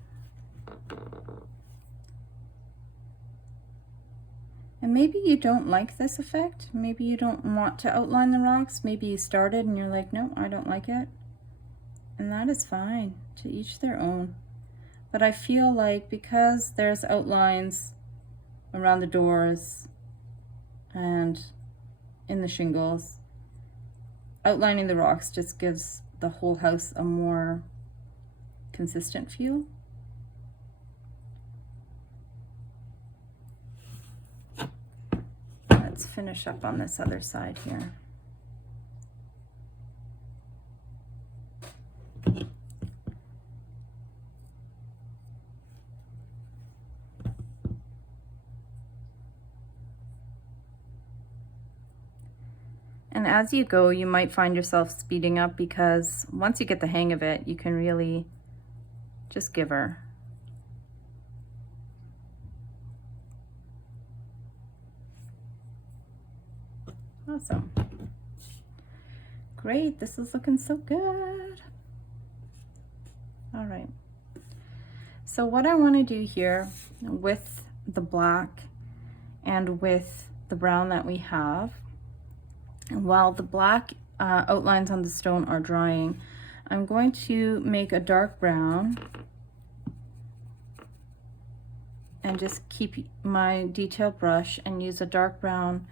And maybe you don't like this effect. Maybe you don't want to outline the rocks. Maybe you started and you're like, no, I don't like it. And that is fine. To each their own. But I feel like because there's outlines around the doors and in the shingles, outlining the rocks just gives the whole house a more consistent feel. Let's finish up on this other side here. And as you go, you might find yourself speeding up, because once you get the hang of it, you can really just give her. Awesome. Great, this is looking so good. All right. So what I want to do here with the black and with the brown that we have. And while the black outlines on the stone are drying, I'm going to make a dark brown and just keep my detail brush and use a dark brown,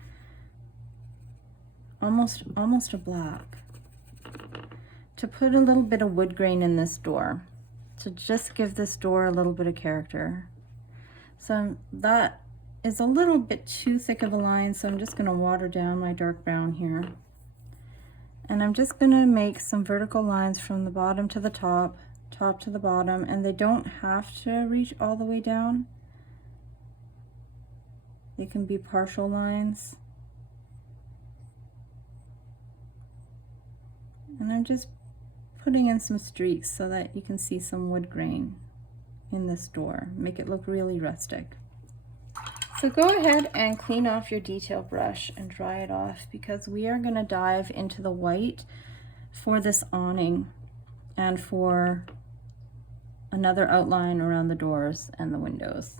almost a black, to put a little bit of wood grain in this door, to just give this door a little bit of character. So that is a little bit too thick of a line, so I'm just going to water down my dark brown here. And I'm just going to make some vertical lines from the bottom to the top, top to the bottom, and they don't have to reach all the way down. They can be partial lines. And I'm just putting in some streaks so that you can see some wood grain in this door. Make it look really rustic. So go ahead and clean off your detail brush and dry it off, because we are going to dive into the white for this awning and for another outline around the doors and the windows.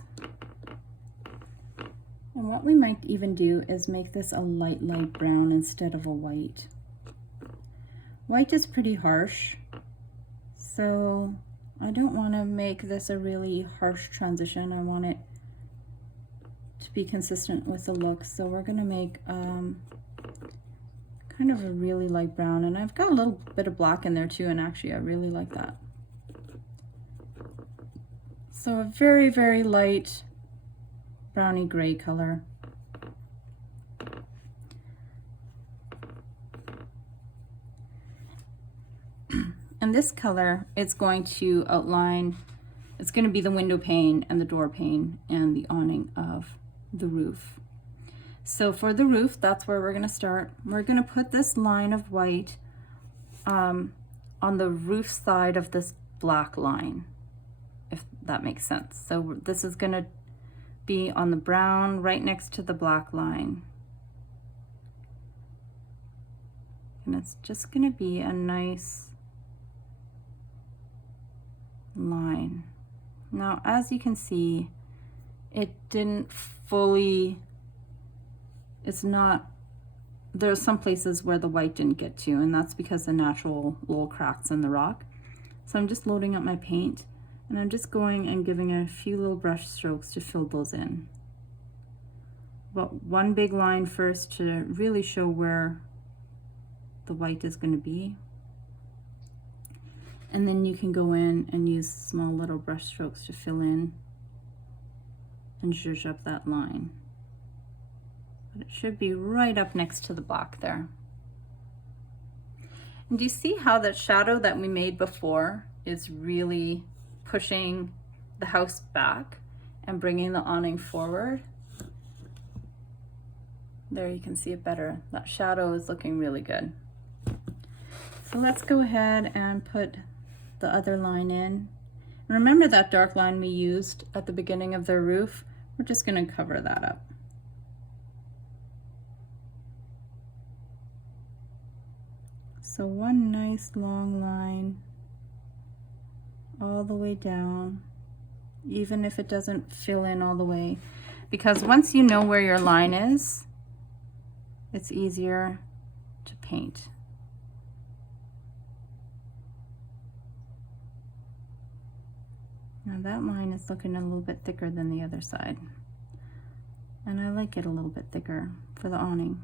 And what we might even do is make this a light brown instead of a white. White is pretty harsh, so I don't want to make this a really harsh transition. I want it to be consistent with the look, so we're going to make kind of a really light brown, and I've got a little bit of black in there too, and actually I really like that. So a very, very light browny gray color. And this color, it's going to outline, it's going to be the window pane and the door pane and the awning of the roof. So for the roof, that's where we're going to start. We're going to put this line of white on the roof side of this black line, if that makes sense. So this is going to be on the brown right next to the black line. And it's just going to be a nice line. Now, as you can see, it didn't fully, there's some places where the white didn't get to, and that's because the natural little cracks in the rock. So I'm just loading up my paint, and I'm just going and giving a few little brush strokes to fill those in. But one big line first to really show where the white is going to be. And then you can go in and use small little brush strokes to fill in and zhuzh up that line. But it should be right up next to the black there. And do you see how that shadow that we made before is really pushing the house back and bringing the awning forward? There, you can see it better. That shadow is looking really good. So let's go ahead and put the other line in. Remember that dark line we used at the beginning of the roof? We're just going to cover that up. So one nice long line all the way down, even if it doesn't fill in all the way, because once you know where your line is, it's easier to paint. Now that line is looking a little bit thicker than the other side, and I like it a little bit thicker for the awning.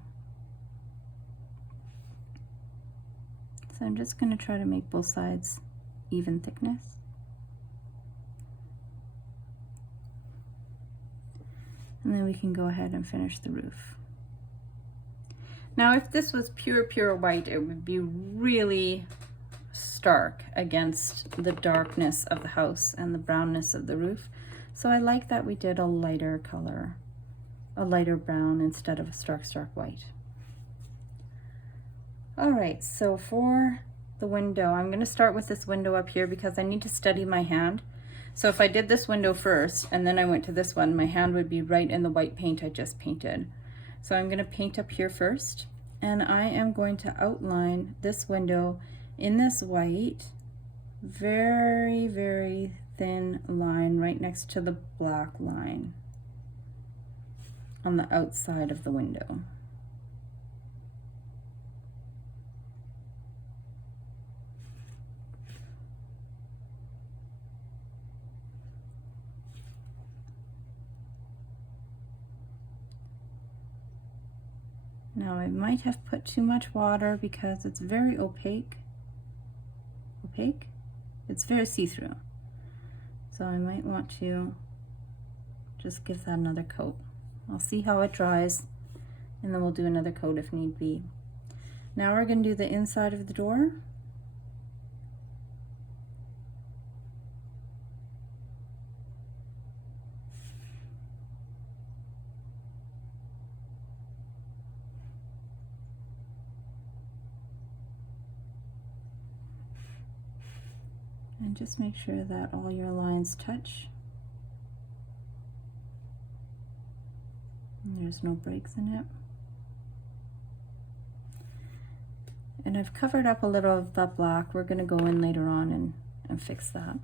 So I'm just going to try to make both sides even thickness. And then we can go ahead and finish the roof. Now if this was pure white, it would be really stark against the darkness of the house and the brownness of the roof. So I like that we did a lighter color, a lighter brown instead of a stark white. All right, so for the window, I'm going to start with this window up here because I need to steady my hand. So if I did this window first and then I went to this one, my hand would be right in the white paint I just painted. So I'm going to paint up here first, and I am going to outline this window in this white, very thin line right next to the black line. on the outside of the window. Now I might have put too much water because it's very opaque. It's very see-through. So I might want to just give that another coat. I'll see how it dries and then we'll do another coat if need be. Now we're going to do the inside of the door. And just make sure that all your lines touch. And there's no breaks in it. And I've covered up a little of that black. We're going to go in later on and fix that.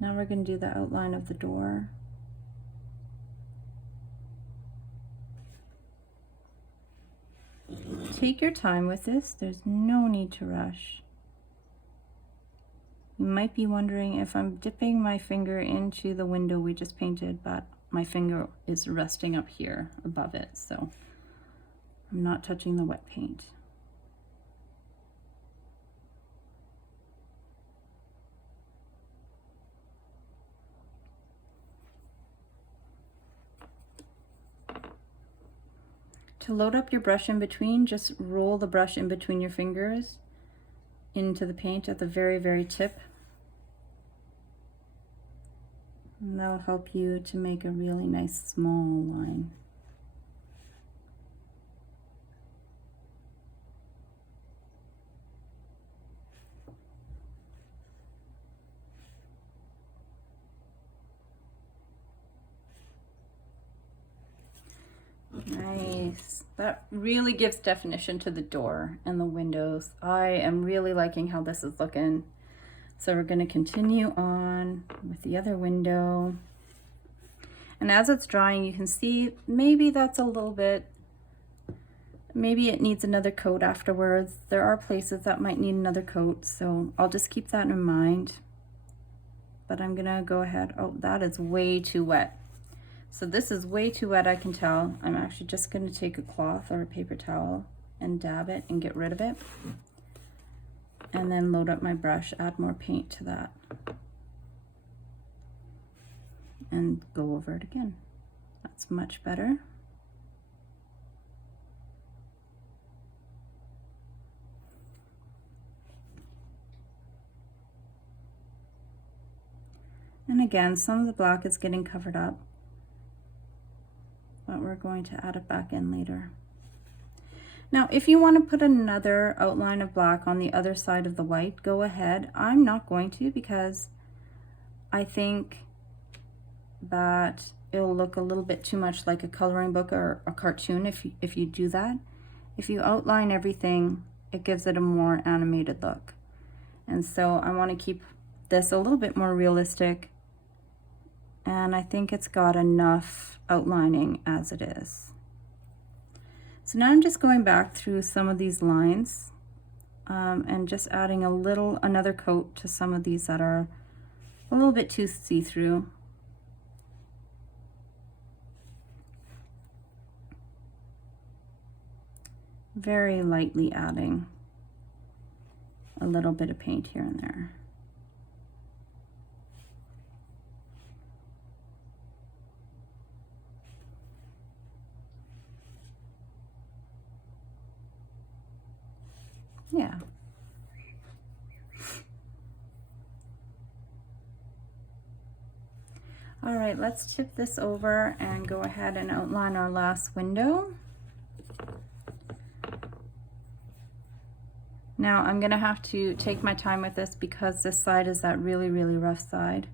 Now we're going to do the outline of the door. Take your time with this. There's no need to rush. You might be wondering if I'm dipping my finger into the window we just painted, but my finger is resting up here above it, so I'm not touching the wet paint. To load up your brush in between, just roll the brush in between your fingers into the paint at the very, very tip. And that'll help you to make a really nice small line. Nice. That really gives definition to the door and the windows. I am really liking how this is looking. So we're going to continue on with the other window. And as it's drying, you can see maybe that's a little bit, maybe it needs another coat afterwards. There are places that might need another coat, so I'll just keep that in mind. But I'm going to go ahead. Oh, that is way too wet. So this is way too wet, I can tell. I'm actually just going to take a cloth or a paper towel and dab it and get rid of it. And then load up my brush, add more paint to that, and go over it again. That's much better. And again, some of the black is getting covered up, but we're going to add it back in later. Now, if you want to put another outline of black on the other side of the white, go ahead. I'm not going to because I think that it'll look a little bit too much like a coloring book or a cartoon if you do that. If you outline everything, it gives it a more animated look. And so I want to keep this a little bit more realistic, and I think it's got enough outlining as it is. So now I'm just going back through some of these lines and just adding another coat to some of these that are a little bit too see-through. Very lightly adding a little bit of paint here and there. Yeah. All right, let's tip this over and go ahead and outline our last window. Now I'm gonna have to take my time with this because this side is that really, really rough side.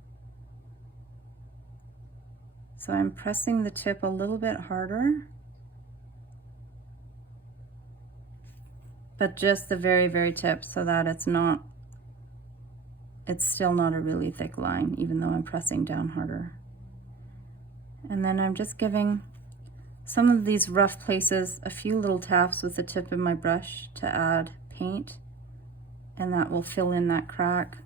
So I'm pressing the tip a little bit harder, but just the very, very tip so that it's still not a really thick line, even though I'm pressing down harder. And then I'm just giving some of these rough places, a few little taps with the tip of my brush to add paint, and that will fill in that crack.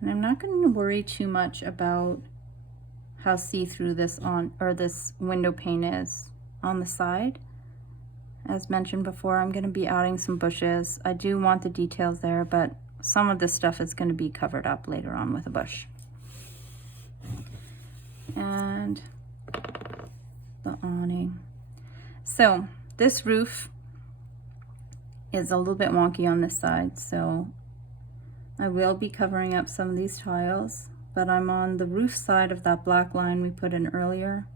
And I'm not going to worry too much about how see-through this this window pane is on the side. As mentioned before, I'm going to be adding some bushes. I do want the details there, but some of this stuff is going to be covered up later on with a bush. And the awning. So this roof is a little bit wonky on this side, so I will be covering up some of these tiles, but I'm on the roof side of that black line we put in earlier,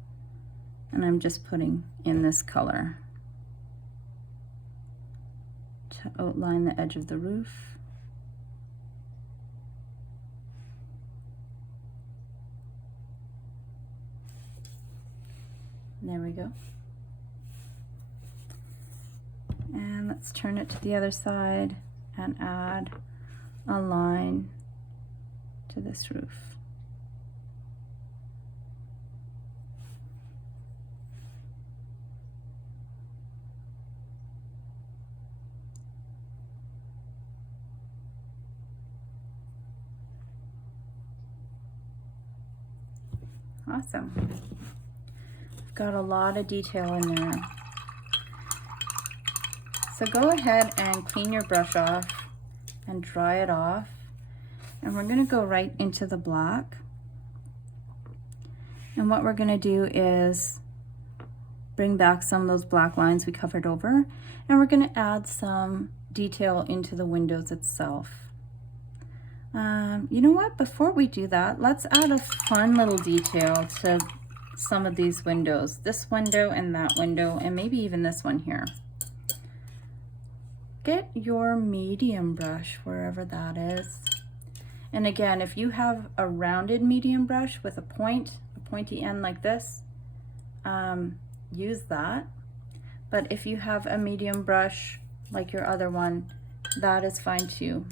and I'm just putting in this color to outline the edge of the roof. There we go. And let's turn it to the other side and add a line to this roof. Awesome. I've got a lot of detail in there. So go ahead and clean your brush off and dry it off. And we're going to go right into the black. And what we're going to do is bring back some of those black lines we covered over, and we're going to add some detail into the windows itself. You know what? Before we do that, let's add a fun little detail to some of these windows. This window and that window, and maybe even this one here. Get your medium brush wherever that is. And again, if you have a rounded medium brush with a pointy end like this, use that. But if you have a medium brush like your other one, that is fine too.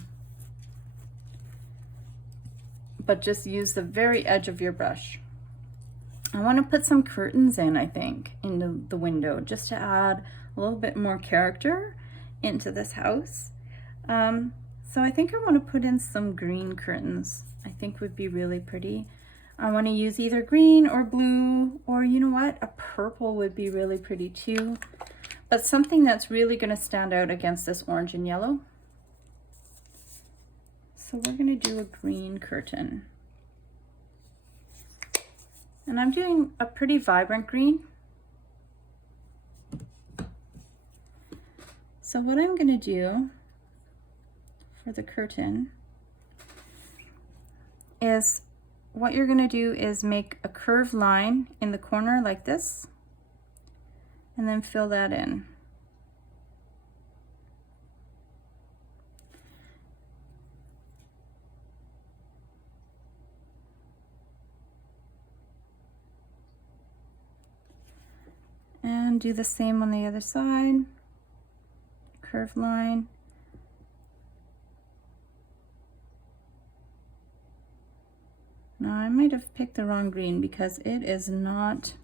But just use the very edge of your brush. I want to put some curtains in, I think, into the window, just to add a little bit more character into this house. So I think I want to put in some green curtains. I think would be really pretty. I want to use either green or blue, or you know what, a purple would be really pretty too. But something that's really going to stand out against this orange and yellow. So we're going to do a green curtain. And I'm doing a pretty vibrant green. So what I'm going to do for the curtain is, what you're going to do is make a curved line in the corner like this, and then fill that in. And do the same on the other side. Curved line. Now I might have picked the wrong green, because it is not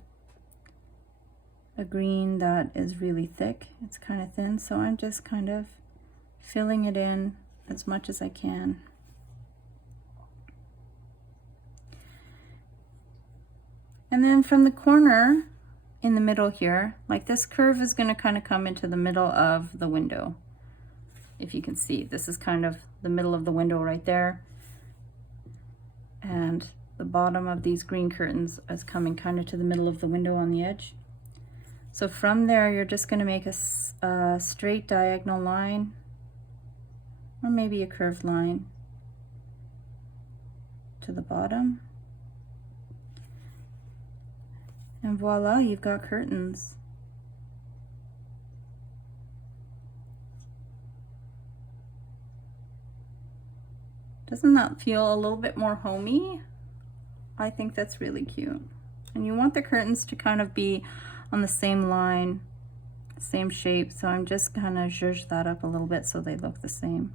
a green that is really thick. It's kind of thin, so I'm just kind of filling it in as much as I can. And then from the corner in the middle here, like this curve is going to kind of come into the middle of the window. If you can see, this is kind of the middle of the window right there. And the bottom of these green curtains is coming kind of to the middle of the window on the edge. So from there, you're just going to make a straight diagonal line, or maybe a curved line to the bottom. And voila, you've got curtains. Doesn't that feel a little bit more homey? I think that's really cute. And you want the curtains to kind of be on the same line, same shape, so I'm just gonna zhuzh that up a little bit so they look the same.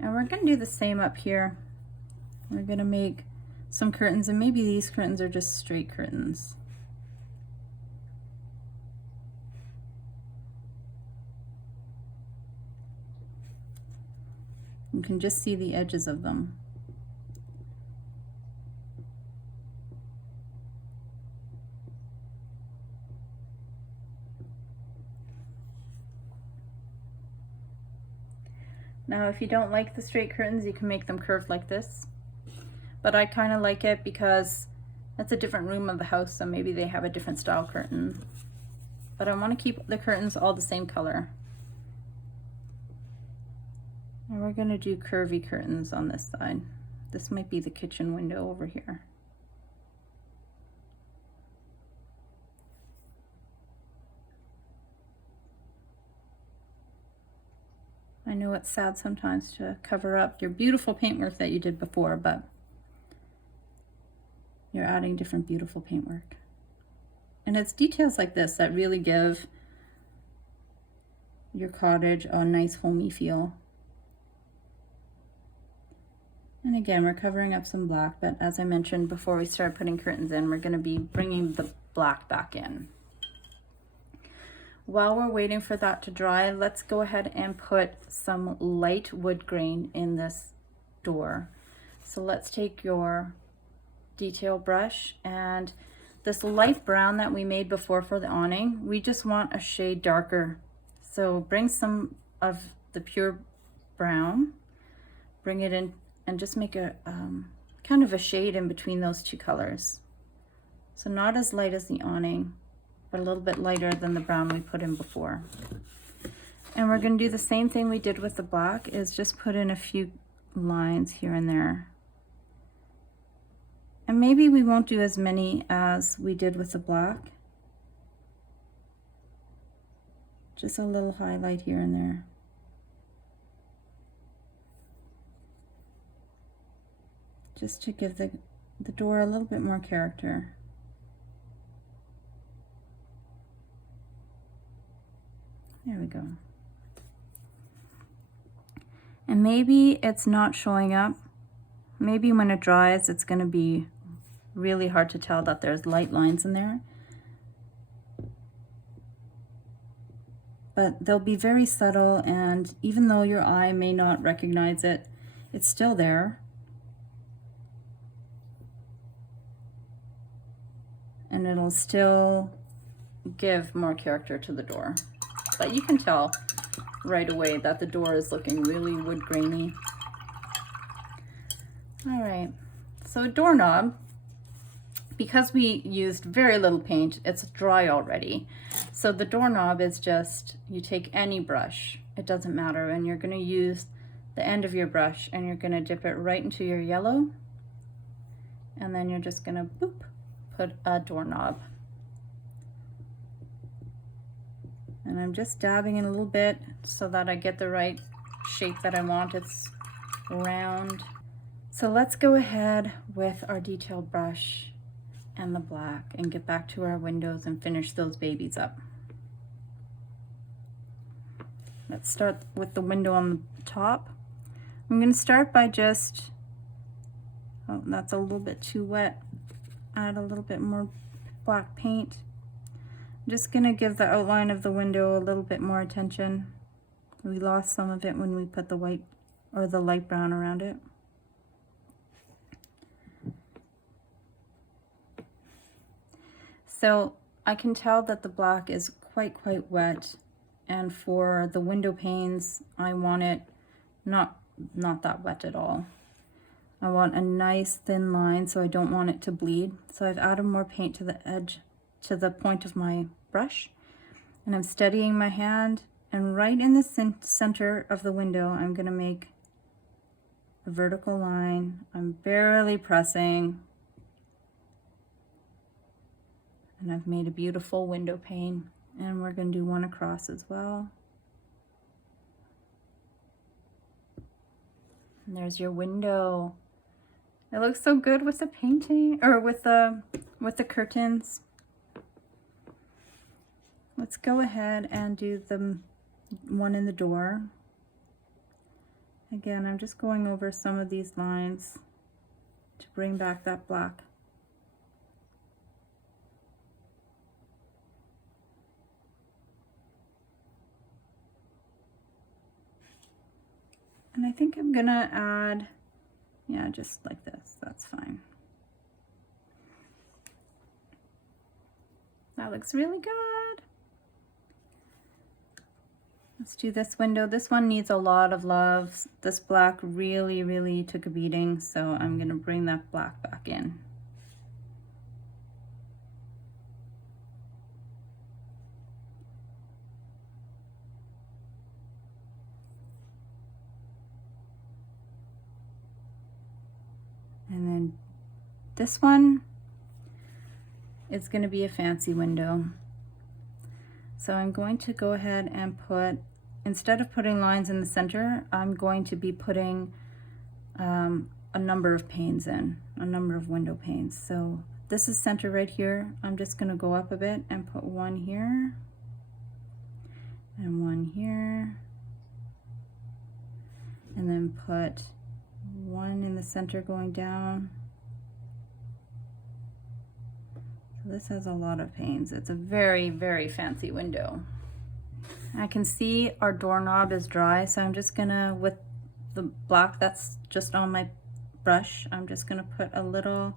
And we're gonna do the same up here. We're gonna make some curtains, and maybe these curtains are just straight curtains. You can just see the edges of them. Now, if you don't like the straight curtains, you can make them curved like this. But I kind of like it because that's a different room of the house, so maybe they have a different style curtain. But I want to keep the curtains all the same color. And we're going to do curvy curtains on this side. This might be the kitchen window over here. I know it's sad sometimes to cover up your beautiful paintwork that you did before, but you're adding different beautiful paintwork. And it's details like this that really give your cottage a nice homey feel. And again, we're covering up some black, but as I mentioned before we start putting curtains in, we're going to be bringing the black back in. While we're waiting for that to dry, let's go ahead and put some light wood grain in this door. So let's take your detail brush, and this light brown that we made before for the awning, we just want a shade darker. So bring some of the pure brown, bring it in, and just make a kind of a shade in between those two colors. So not as light as the awning, but a little bit lighter than the brown we put in before. And we're going to do the same thing we did with the black, is just put in a few lines here and there. And maybe we won't do as many as we did with the black. Just a little highlight here and there. Just to give the door a little bit more character. There we go. And maybe it's not showing up. Maybe when it dries, it's going to be really hard to tell that there's light lines in there. But they'll be very subtle, and even though your eye may not recognize it, it's still there. And it'll still give more character to the door. But you can tell right away that the door is looking really wood grainy. All right, so a doorknob, because we used very little paint, it's dry already. So the doorknob is just, you take any brush, it doesn't matter, and you're gonna use the end of your brush and you're gonna dip it right into your yellow, and then you're just gonna boop, put a doorknob. And I'm just dabbing in a little bit so that I get the right shape that I want. It's round. So let's go ahead with our detail brush and the black and get back to our windows and finish those babies up. Let's start with the window on the top. I'm going to start by just, oh, that's a little bit too wet. Add a little bit more black paint. I'm just going to give the outline of the window a little bit more attention. We lost some of it when we put the white or the light brown around it. So I can tell that the black is quite wet, and for the window panes, I want it not that wet at all. I want a nice thin line, so I don't want it to bleed. So I've added more paint to the edge, to the point of my brush, and I'm steadying my hand, and right in the center of the window, I'm gonna make a vertical line. I'm barely pressing, and I've made a beautiful window pane, and we're going to do one across as well. And there's your window. It looks so good with the painting, or with the curtains. let's go ahead and do the one in the door. Again, I'm just going over some of these lines to bring back that black. And I think I'm gonna add, yeah, just like this, that's fine. That looks really good. Let's do this window. This one needs a lot of love. This black really took a beating, so I'm gonna bring that black back in. And then this one is going to be a fancy window. So I'm going to go ahead and put, instead of putting lines in the center, I'm going to be putting a number of panes in, a number of window panes. So this is center right here. I'm just going to go up a bit and put one here and one here, and then put one in the center going down. So this has a lot of panes. It's a very fancy window. I can see our doorknob is dry, so I'm just gonna, with the black that's just on my brush, I'm just gonna put a little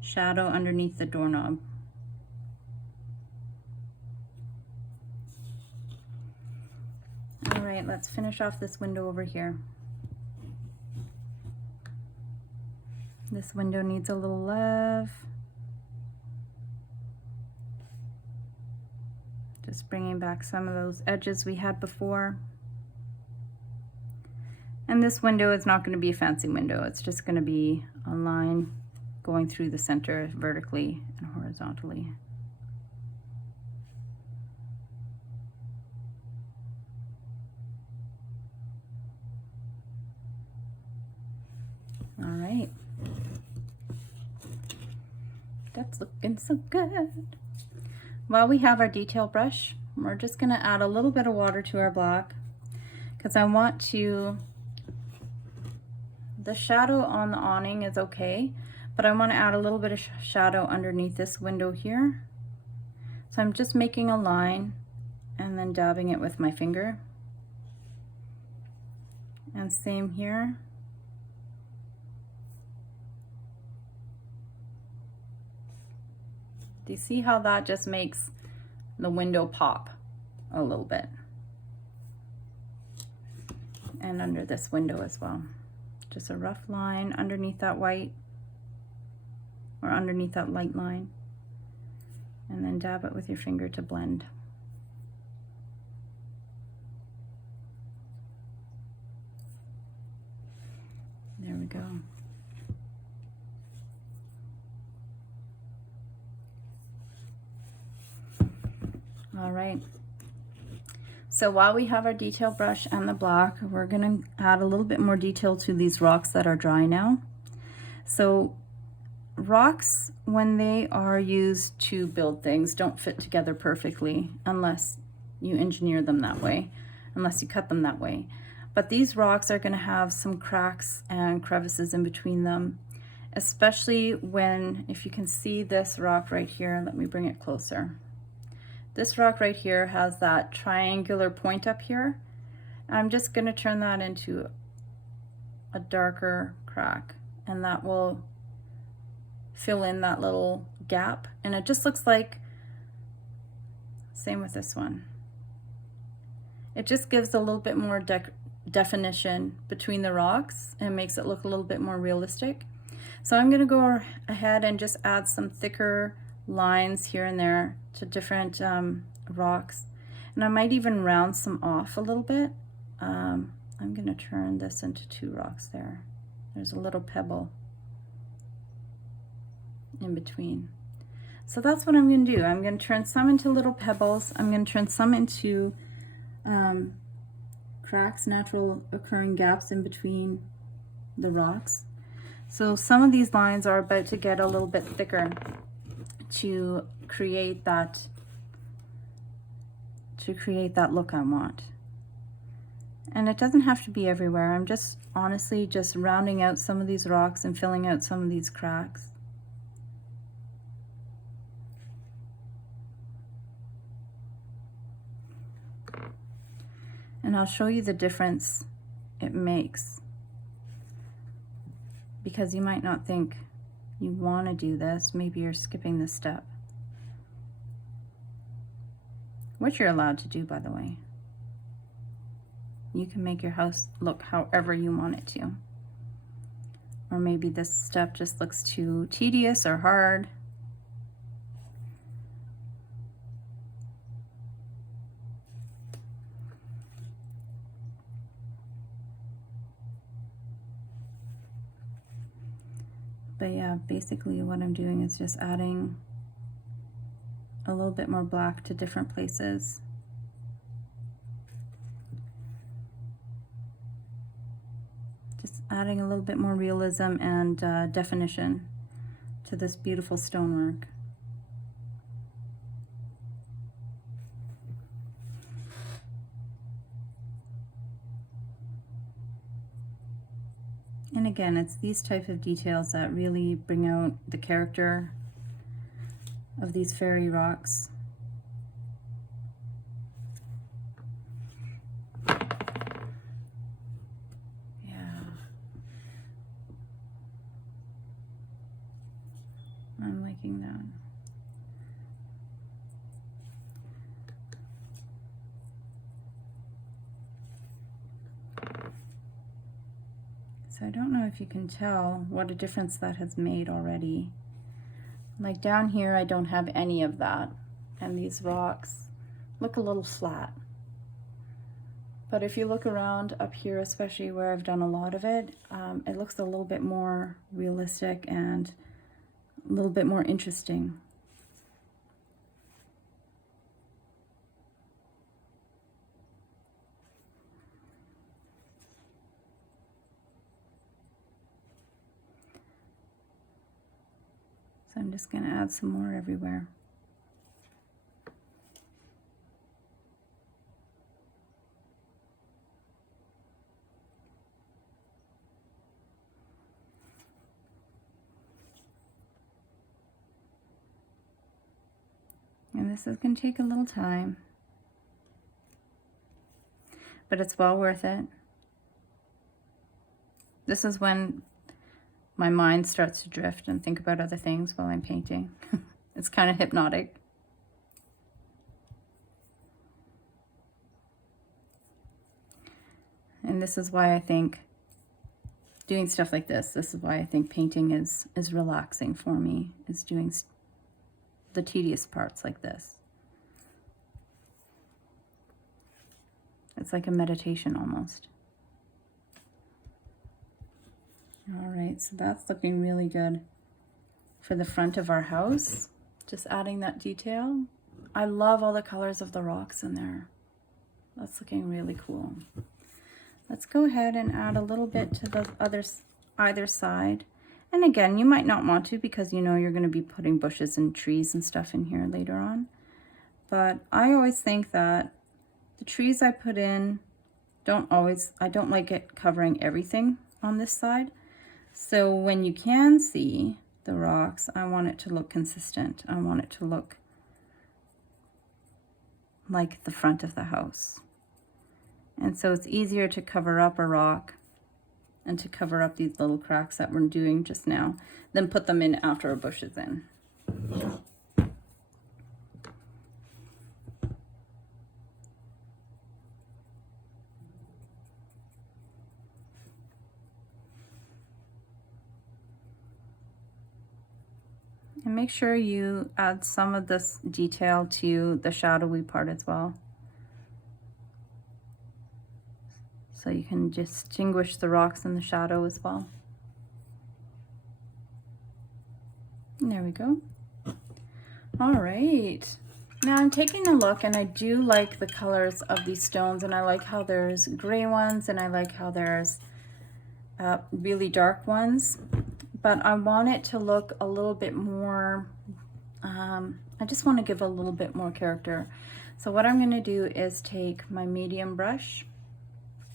shadow underneath the doorknob. All right, let's finish off this window over here. This window needs a little love. Just bringing back some of those edges we had before. And this window is not going to be a fancy window. It's just going to be a line going through the center vertically and horizontally. All right. That's looking so good. While we have our detail brush, we're just going to add a little bit of water to our black because I want to, the shadow on the awning is okay, but I want to add a little bit of shadow underneath this window here. So I'm just making a line and then dabbing it with my finger. And same here. Do you see how that just makes the window pop a little bit? And under this window as well. Just a rough line underneath that white, or underneath that light line. And then dab it with your finger to blend. There we go. All right, so while we have our detail brush and the black, we're gonna add a little bit more detail to these rocks that are dry now. So rocks, when they are used to build things, don't fit together perfectly unless you engineer them that way, unless you cut them that way. But these rocks are gonna have some cracks and crevices in between them, especially when, if you can see this rock right here, let me bring it closer. This rock right here has that triangular point up here. I'm just going to turn that into a darker crack, and that will fill in that little gap. And it just looks like, same with this one. It just gives a little bit more definition between the rocks and makes it look a little bit more realistic. So I'm going to go ahead and just add some thicker lines here and there to different rocks, and I might even round some off a little bit. I'm going to turn this into two rocks there. There's a little pebble in between. So that's what I'm going to do. I'm going to turn some into little pebbles. I'm going to turn some into cracks, natural occurring gaps in between the rocks. So some of these lines are about to get a little bit thicker to create that to create that look I want. And it doesn't have to be everywhere. I'm just honestly just rounding out some of these rocks and filling out some of these cracks. And I'll show you the difference it makes, because you might not think you want to do this. Maybe you're skipping this step, which you're allowed to do, by the way. You can make your house look however you want it to. Or maybe this step just looks too tedious or hard. But yeah, basically what I'm doing is just adding a little bit more black to different places. Just adding a little bit more realism and definition to this beautiful stonework. And again, it's these type of details that really bring out the character of these fairy rocks. Yeah. I'm liking that. So I don't know if you can tell what a difference that has made already. Like down here, I don't have any of that. And these rocks look a little flat. But if you look around up here, especially where I've done a lot of it, it looks a little bit more realistic and a little bit more interesting. So I'm just going to add some more everywhere. And this is going to take a little time, but it's well worth it. This is when my mind starts to drift and think about other things while I'm painting. It's kind of hypnotic. And this is why I think doing stuff like this is why I think painting is relaxing for me, is doing the tedious parts like this. It's like a meditation almost. All right, so that's looking really good for the front of our house. Just adding that detail. I love all the colors of the rocks in there. That's looking really cool. Let's go ahead and add a little bit to the either side. And again, you might not want to, because you know you're going to be putting bushes and trees and stuff in here later on. But I always think that the trees I put in I don't like it covering everything on this side. So when you can see the rocks, I want it to look consistent. I want it to look like the front of the house. And so it's easier to cover up a rock and to cover up these little cracks that we're doing just now than put them in after a bush is in. And make sure you add some of this detail to the shadowy part as well, so you can distinguish the rocks in the shadow as well. And there we go. All right. Now I'm taking a look, and I do like the colors of these stones, and I like how there's gray ones, and I like how there's really dark ones. But I want it to look a little bit more, I just want to give a little bit more character. So what I'm gonna do is take my medium brush,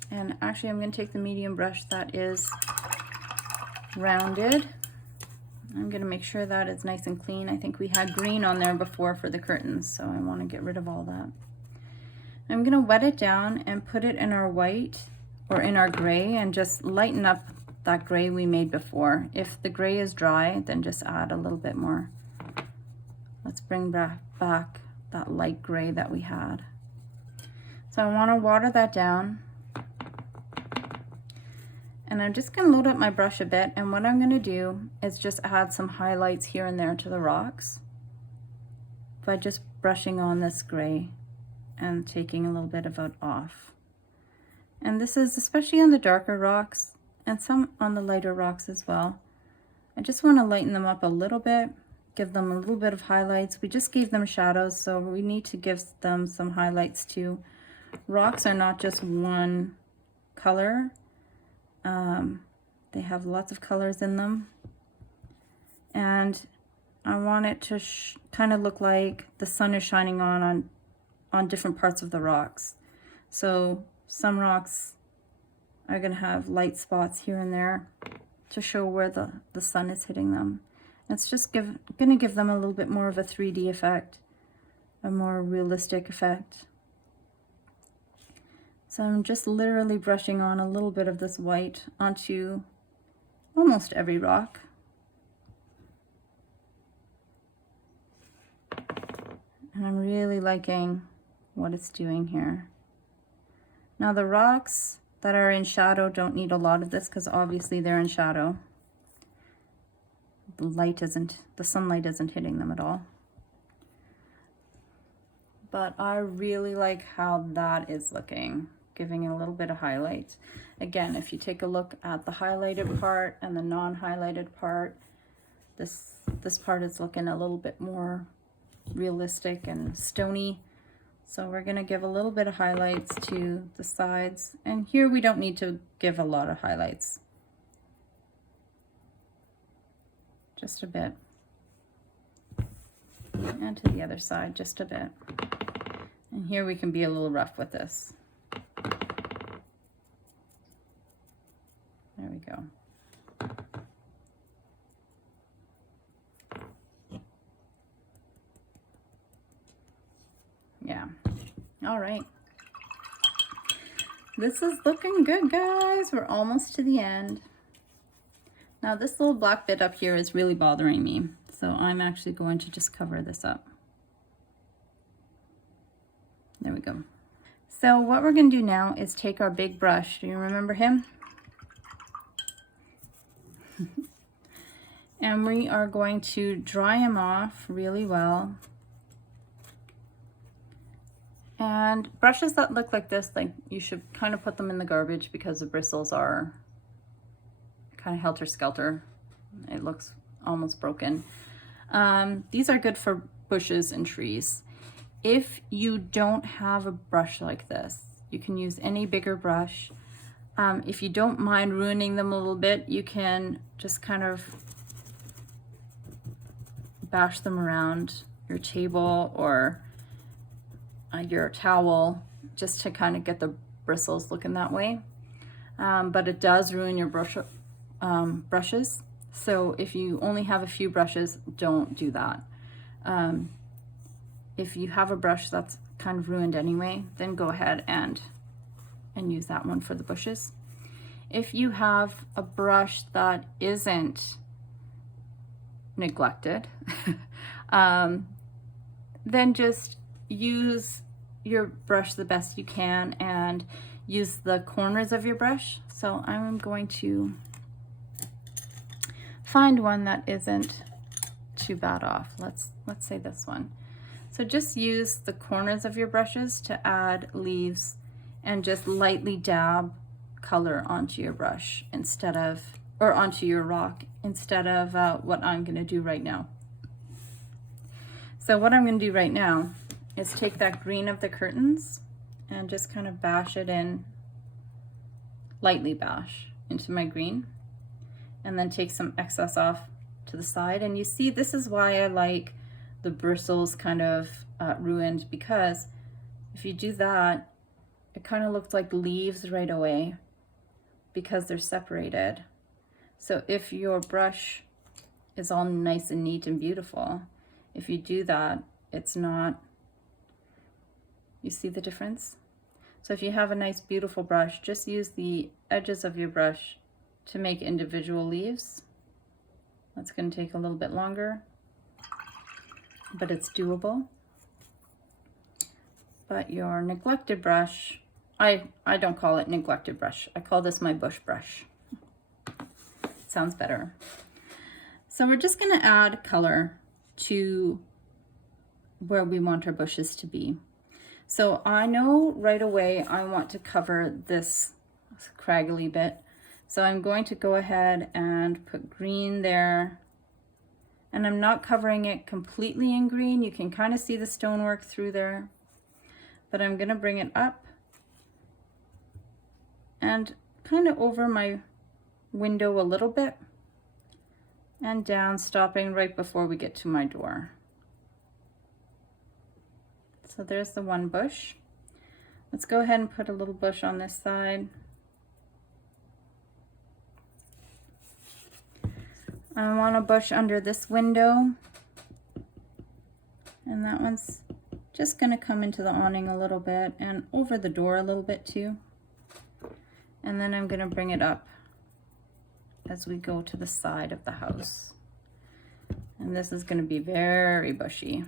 and actually I'm gonna take the medium brush that is rounded. I'm gonna make sure that it's nice and clean. I think we had green on there before for the curtains, so I wanna get rid of all that. I'm gonna wet it down and put it in our white or in our gray and just lighten up that gray we made before. If the gray is dry, then just add a little bit more. Let's bring back that light gray that we had. So I wanna water that down. And I'm just gonna load up my brush a bit, and what I'm gonna do is just add some highlights here and there to the rocks by just brushing on this gray and taking a little bit of it off. And this is especially on the darker rocks and some on the lighter rocks as well. I just wanna lighten them up a little bit, give them a little bit of highlights. We just gave them shadows, so we need to give them some highlights too. Rocks are not just one color. They have lots of colors in them, and I want it to kind of look like the sun is shining on different parts of the rocks. So some rocks are going to have light spots here and there to show where the sun is hitting them. It's just going to give them a little bit more of a 3D effect, a more realistic effect. So I'm just literally brushing on a little bit of this white onto almost every rock. And I'm really liking what it's doing here. Now the rocks that are in shadow don't need a lot of this because obviously they're in shadow. The sunlight isn't hitting them at all. But I really like how that is looking, giving it a little bit of highlight. Again, if you take a look at the highlighted part and the non-highlighted part, this part is looking a little bit more realistic and stony. So we're gonna give a little bit of highlights to the sides. And here we don't need to give a lot of highlights. Just a bit. And to the other side, just a bit. And here we can be a little rough with this. There we go. Yeah. All right. This is looking good, guys. We're almost to the end. Now this little black bit up here is really bothering me. So I'm actually going to just cover this up. There we go. So what we're going to do now is take our big brush. Do you remember him? And we are going to dry him off really well. And brushes that look like this, like you should kind of put them in the garbage because the bristles are kind of helter-skelter. It looks almost broken. These are good for bushes and trees. If you don't have a brush like this, you can use any bigger brush. If you don't mind ruining them a little bit, you can just kind of bash them around your table or your towel just to kind of get the bristles looking that way. But it does ruin your brushes. So if you only have a few brushes, don't do that. If you have a brush that's kind of ruined anyway, then go ahead and use that one for the bushes. If you have a brush that isn't neglected, then just use your brush the best you can and use the corners of your brush. So I'm going to find one that isn't too bad off. Let's say this one. So just use the corners of your brushes to add leaves and just lightly dab color onto your brush instead of, or onto your rock instead of what I'm gonna do right now. So what I'm gonna do right now is take that green of the curtains and just kind of bash it in, lightly bash into my green, and then take some excess off to the side. And you see, this is why I like the bristles kind of ruined, because If you do that, it kind of looks like leaves right away because they're separated. So if your brush is all nice and neat and beautiful, if you do that, it's not, you see the difference? So if you have a nice beautiful brush, just use the edges of your brush to make individual leaves. That's going to take a little bit longer, but it's doable. But your neglected brush, I don't call it neglected brush. I call this my bush brush. Sounds better. So we're just going to add color to where we want our bushes to be. So I know right away I want to cover this craggly bit. So I'm going to go ahead and put green there. And I'm not covering it completely in green. You can kind of see the stonework through there. But I'm going to bring it up and kind of over my window a little bit and down, stopping right before we get to my door. So there's the one bush. Let's go ahead and put a little bush on this side. I want a bush under this window, and that one's just going to come into the awning a little bit and over the door a little bit too. And then I'm going to bring it up as we go to the side of the house. And this is going to be very bushy.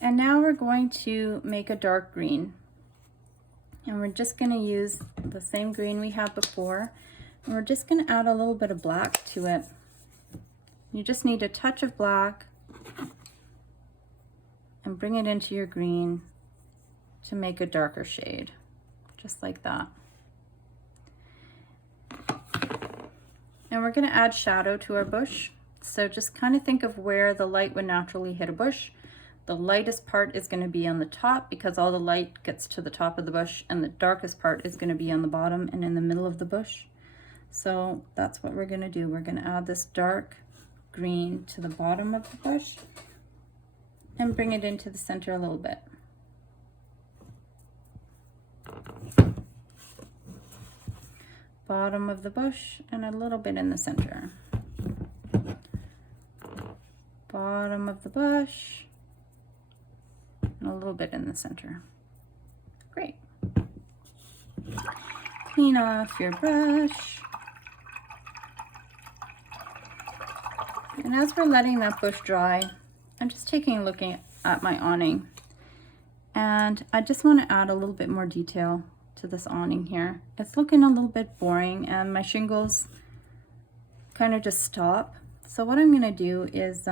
And now we're going to make a dark green. And we're just going to use the same green we had before. And we're just going to add a little bit of black to it. You just need a touch of black and bring it into your green to make a darker shade, just like that. And we're going to add shadow to our bush. So just kind of think of where the light would naturally hit a bush. The lightest part is going to be on the top because all the light gets to the top of the bush, and the darkest part is going to be on the bottom and in the middle of the bush. So that's what we're going to do. We're going to add this dark green to the bottom of the bush and bring it into the center a little bit. Bottom of the bush and a little bit in the center. Bottom of the bush and a little bit in the center. Great. Clean off your brush. And as we're letting that bush dry, I'm just taking a look at my awning. And I just want to add a little bit more detail to this awning here. It's looking a little bit boring and my shingles kind of just stop. So what I'm going to do is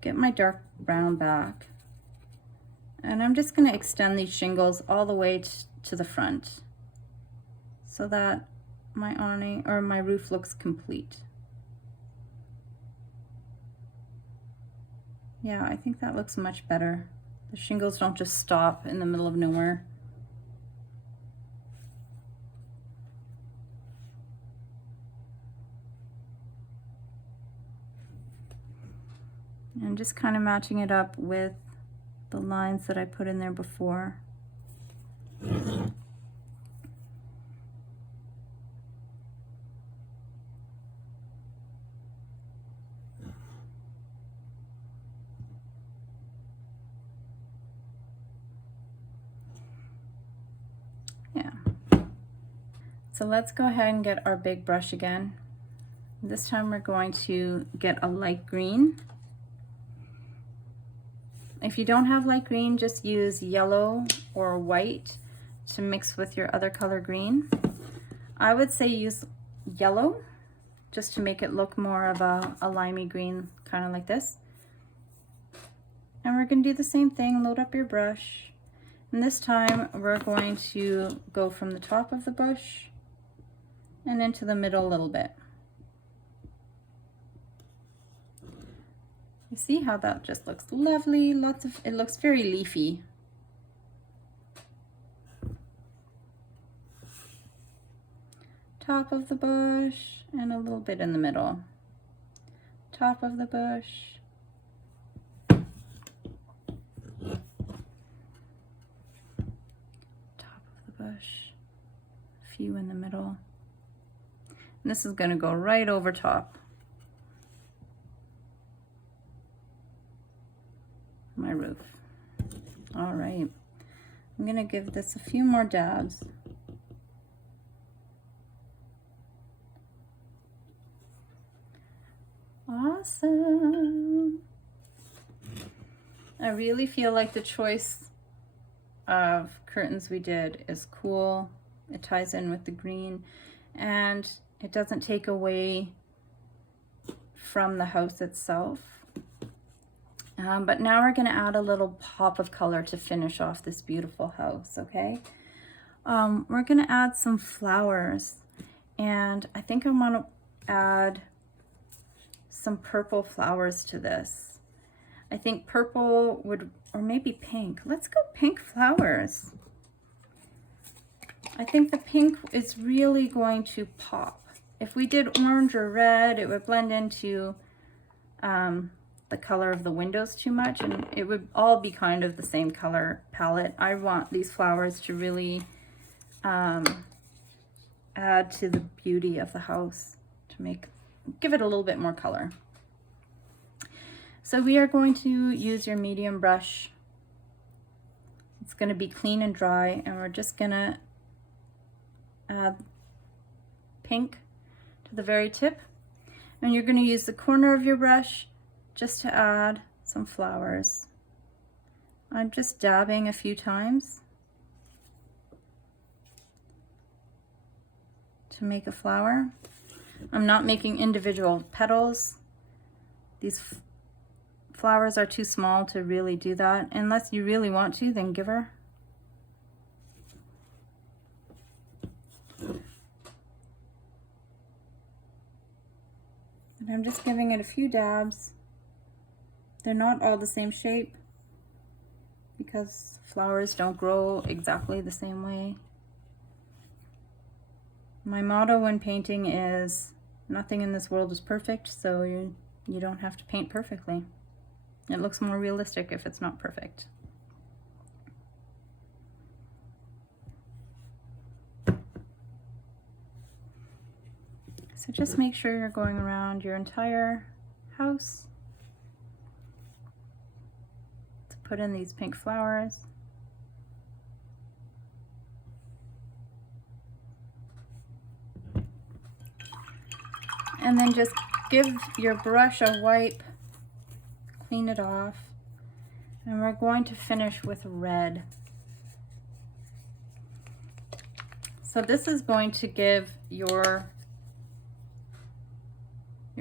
get my dark brown back, and I'm just going to extend these shingles all the way to the front so that my awning or my roof looks complete. Yeah, I think that looks much better. The shingles don't just stop in the middle of nowhere. And just kind of matching it up with the lines that I put in there before. Yeah. So let's go ahead and get our big brush again. This time we're going to get a light green. If you don't have light green, just use yellow or white to mix with your other color green. I would say use yellow just to make it look more of a limey green, kind of like this. And we're going to do the same thing, load up your brush. And this time we're going to go from the top of the bush and into the middle a little bit. You see how that just looks lovely? It looks very leafy. top of the bush and a little bit in the middle. Top of the bush. Top of the bush. A few in the middle. And this is going to go right over top my roof. All right. I'm going to give this a few more dabs. Awesome. I really feel like the choice of curtains we did is cool. It ties in with the green and it doesn't take away from the house itself. But now we're going to add a little pop of color to finish off this beautiful house, okay? We're going to add some flowers, and I think I want to add some purple flowers to this. I think purple would, or maybe pink. Let's go pink flowers. I think the pink is really going to pop. If we did orange or red, it would blend into the color of the windows too much, and it would all be kind of the same color palette. I want these flowers to really add to the beauty of the house, to give it a little bit more color. So we are going to use your medium brush. It's going to be clean and dry, and we're just going to add pink to the very tip. And you're going to use the corner of your brush just to add some flowers. I'm just dabbing a few times to make a flower. I'm not making individual petals. These flowers are too small to really do that. Unless you really want to, then give her. And I'm just giving it a few dabs. They're not all the same shape because flowers don't grow exactly the same way. My motto when painting is nothing in this world is perfect, so you don't have to paint perfectly. It looks more realistic if it's not perfect. So just make sure you're going around your entire house to put in these pink flowers. And then just give your brush a wipe, clean it off, and we're going to finish with red. So this is going to give your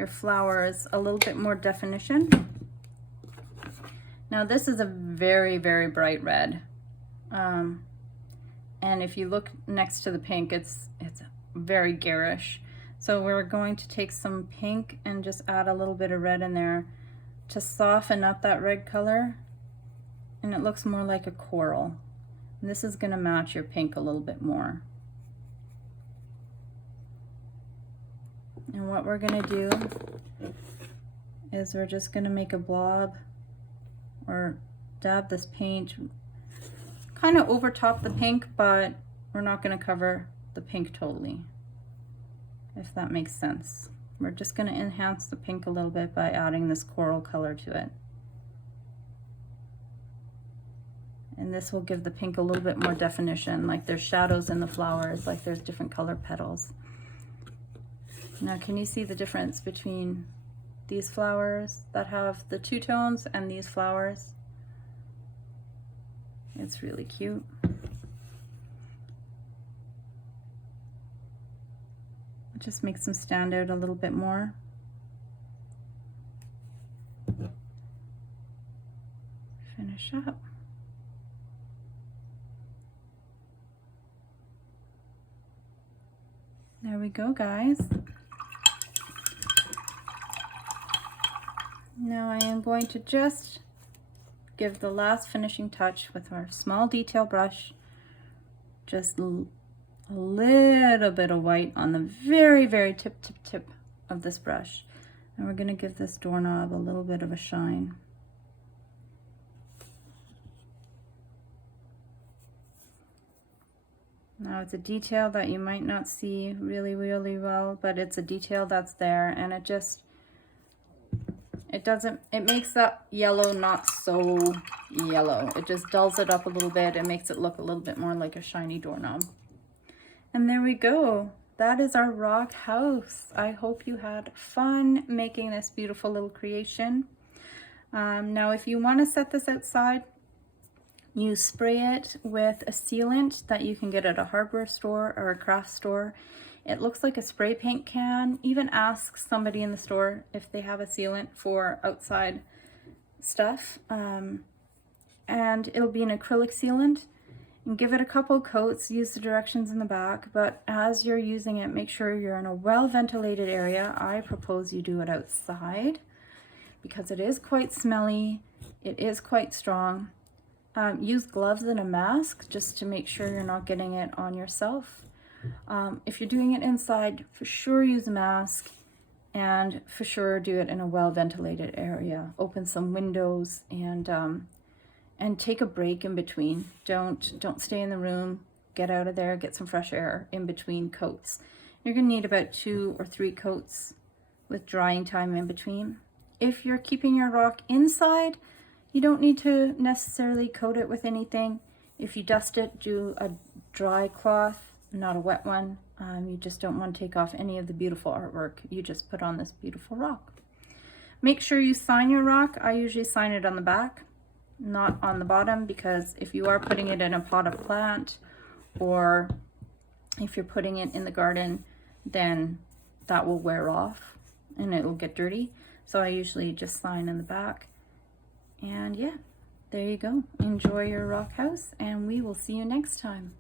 flowers a little bit more definition. Now this is a very, very bright red. And if you look next to the pink, it's very garish. So we're going to take some pink and just add a little bit of red in there to soften up that red color, and it looks more like a coral. And this is going to match your pink a little bit more. And what we're going to do is we're just going to make a blob or dab this paint kind of over top the pink, but we're not going to cover the pink totally, if that makes sense. We're just going to enhance the pink a little bit by adding this coral color to it. And this will give the pink a little bit more definition, like there's shadows in the flowers, like there's different color petals. Now can you see the difference between these flowers that have the two tones and these flowers? It's really cute. It just makes them stand out a little bit more. Finish up. There we go, guys. Now I am going to just give the last finishing touch with our small detail brush, just a little bit of white on the very, very tip of this brush. And we're gonna give this doorknob a little bit of a shine. Now it's a detail that you might not see really well, but it's a detail that's there, and it makes that yellow not so yellow. It just dulls it up a little bit and makes it look a little bit more like a shiny doorknob. And there we go. That is our rock house. I hope you had fun making this beautiful little creation. Now if you want to set this outside, you spray it with a sealant that you can get at a hardware store or a craft store. It looks like a spray paint can. Even ask somebody in the store if they have a sealant for outside stuff. And it'll be an acrylic sealant. And give it a couple coats, use the directions in the back, but as you're using it, make sure you're in a well-ventilated area. I propose you do it outside because it is quite smelly, it is quite strong. Use gloves and a mask just to make sure you're not getting it on yourself. If you're doing it inside, for sure use a mask, and for sure do it in a well-ventilated area. Open some windows and take a break in between. Don't stay in the room. Get out of there, get some fresh air in between coats. You're gonna need about 2 or 3 coats with drying time in between. If you're keeping your rock inside, you don't need to necessarily coat it with anything. If you dust it, do a dry cloth, not a wet one. You just don't want to take off any of the beautiful artwork you just put on this beautiful rock. Make sure you sign your rock. I usually sign it on the back, not on the bottom, because if you are putting it in a potted plant or if you're putting it in the garden, then that will wear off and it will get dirty. So I usually just sign in the back. And yeah, there you go. Enjoy your rock house, and we will see you next time.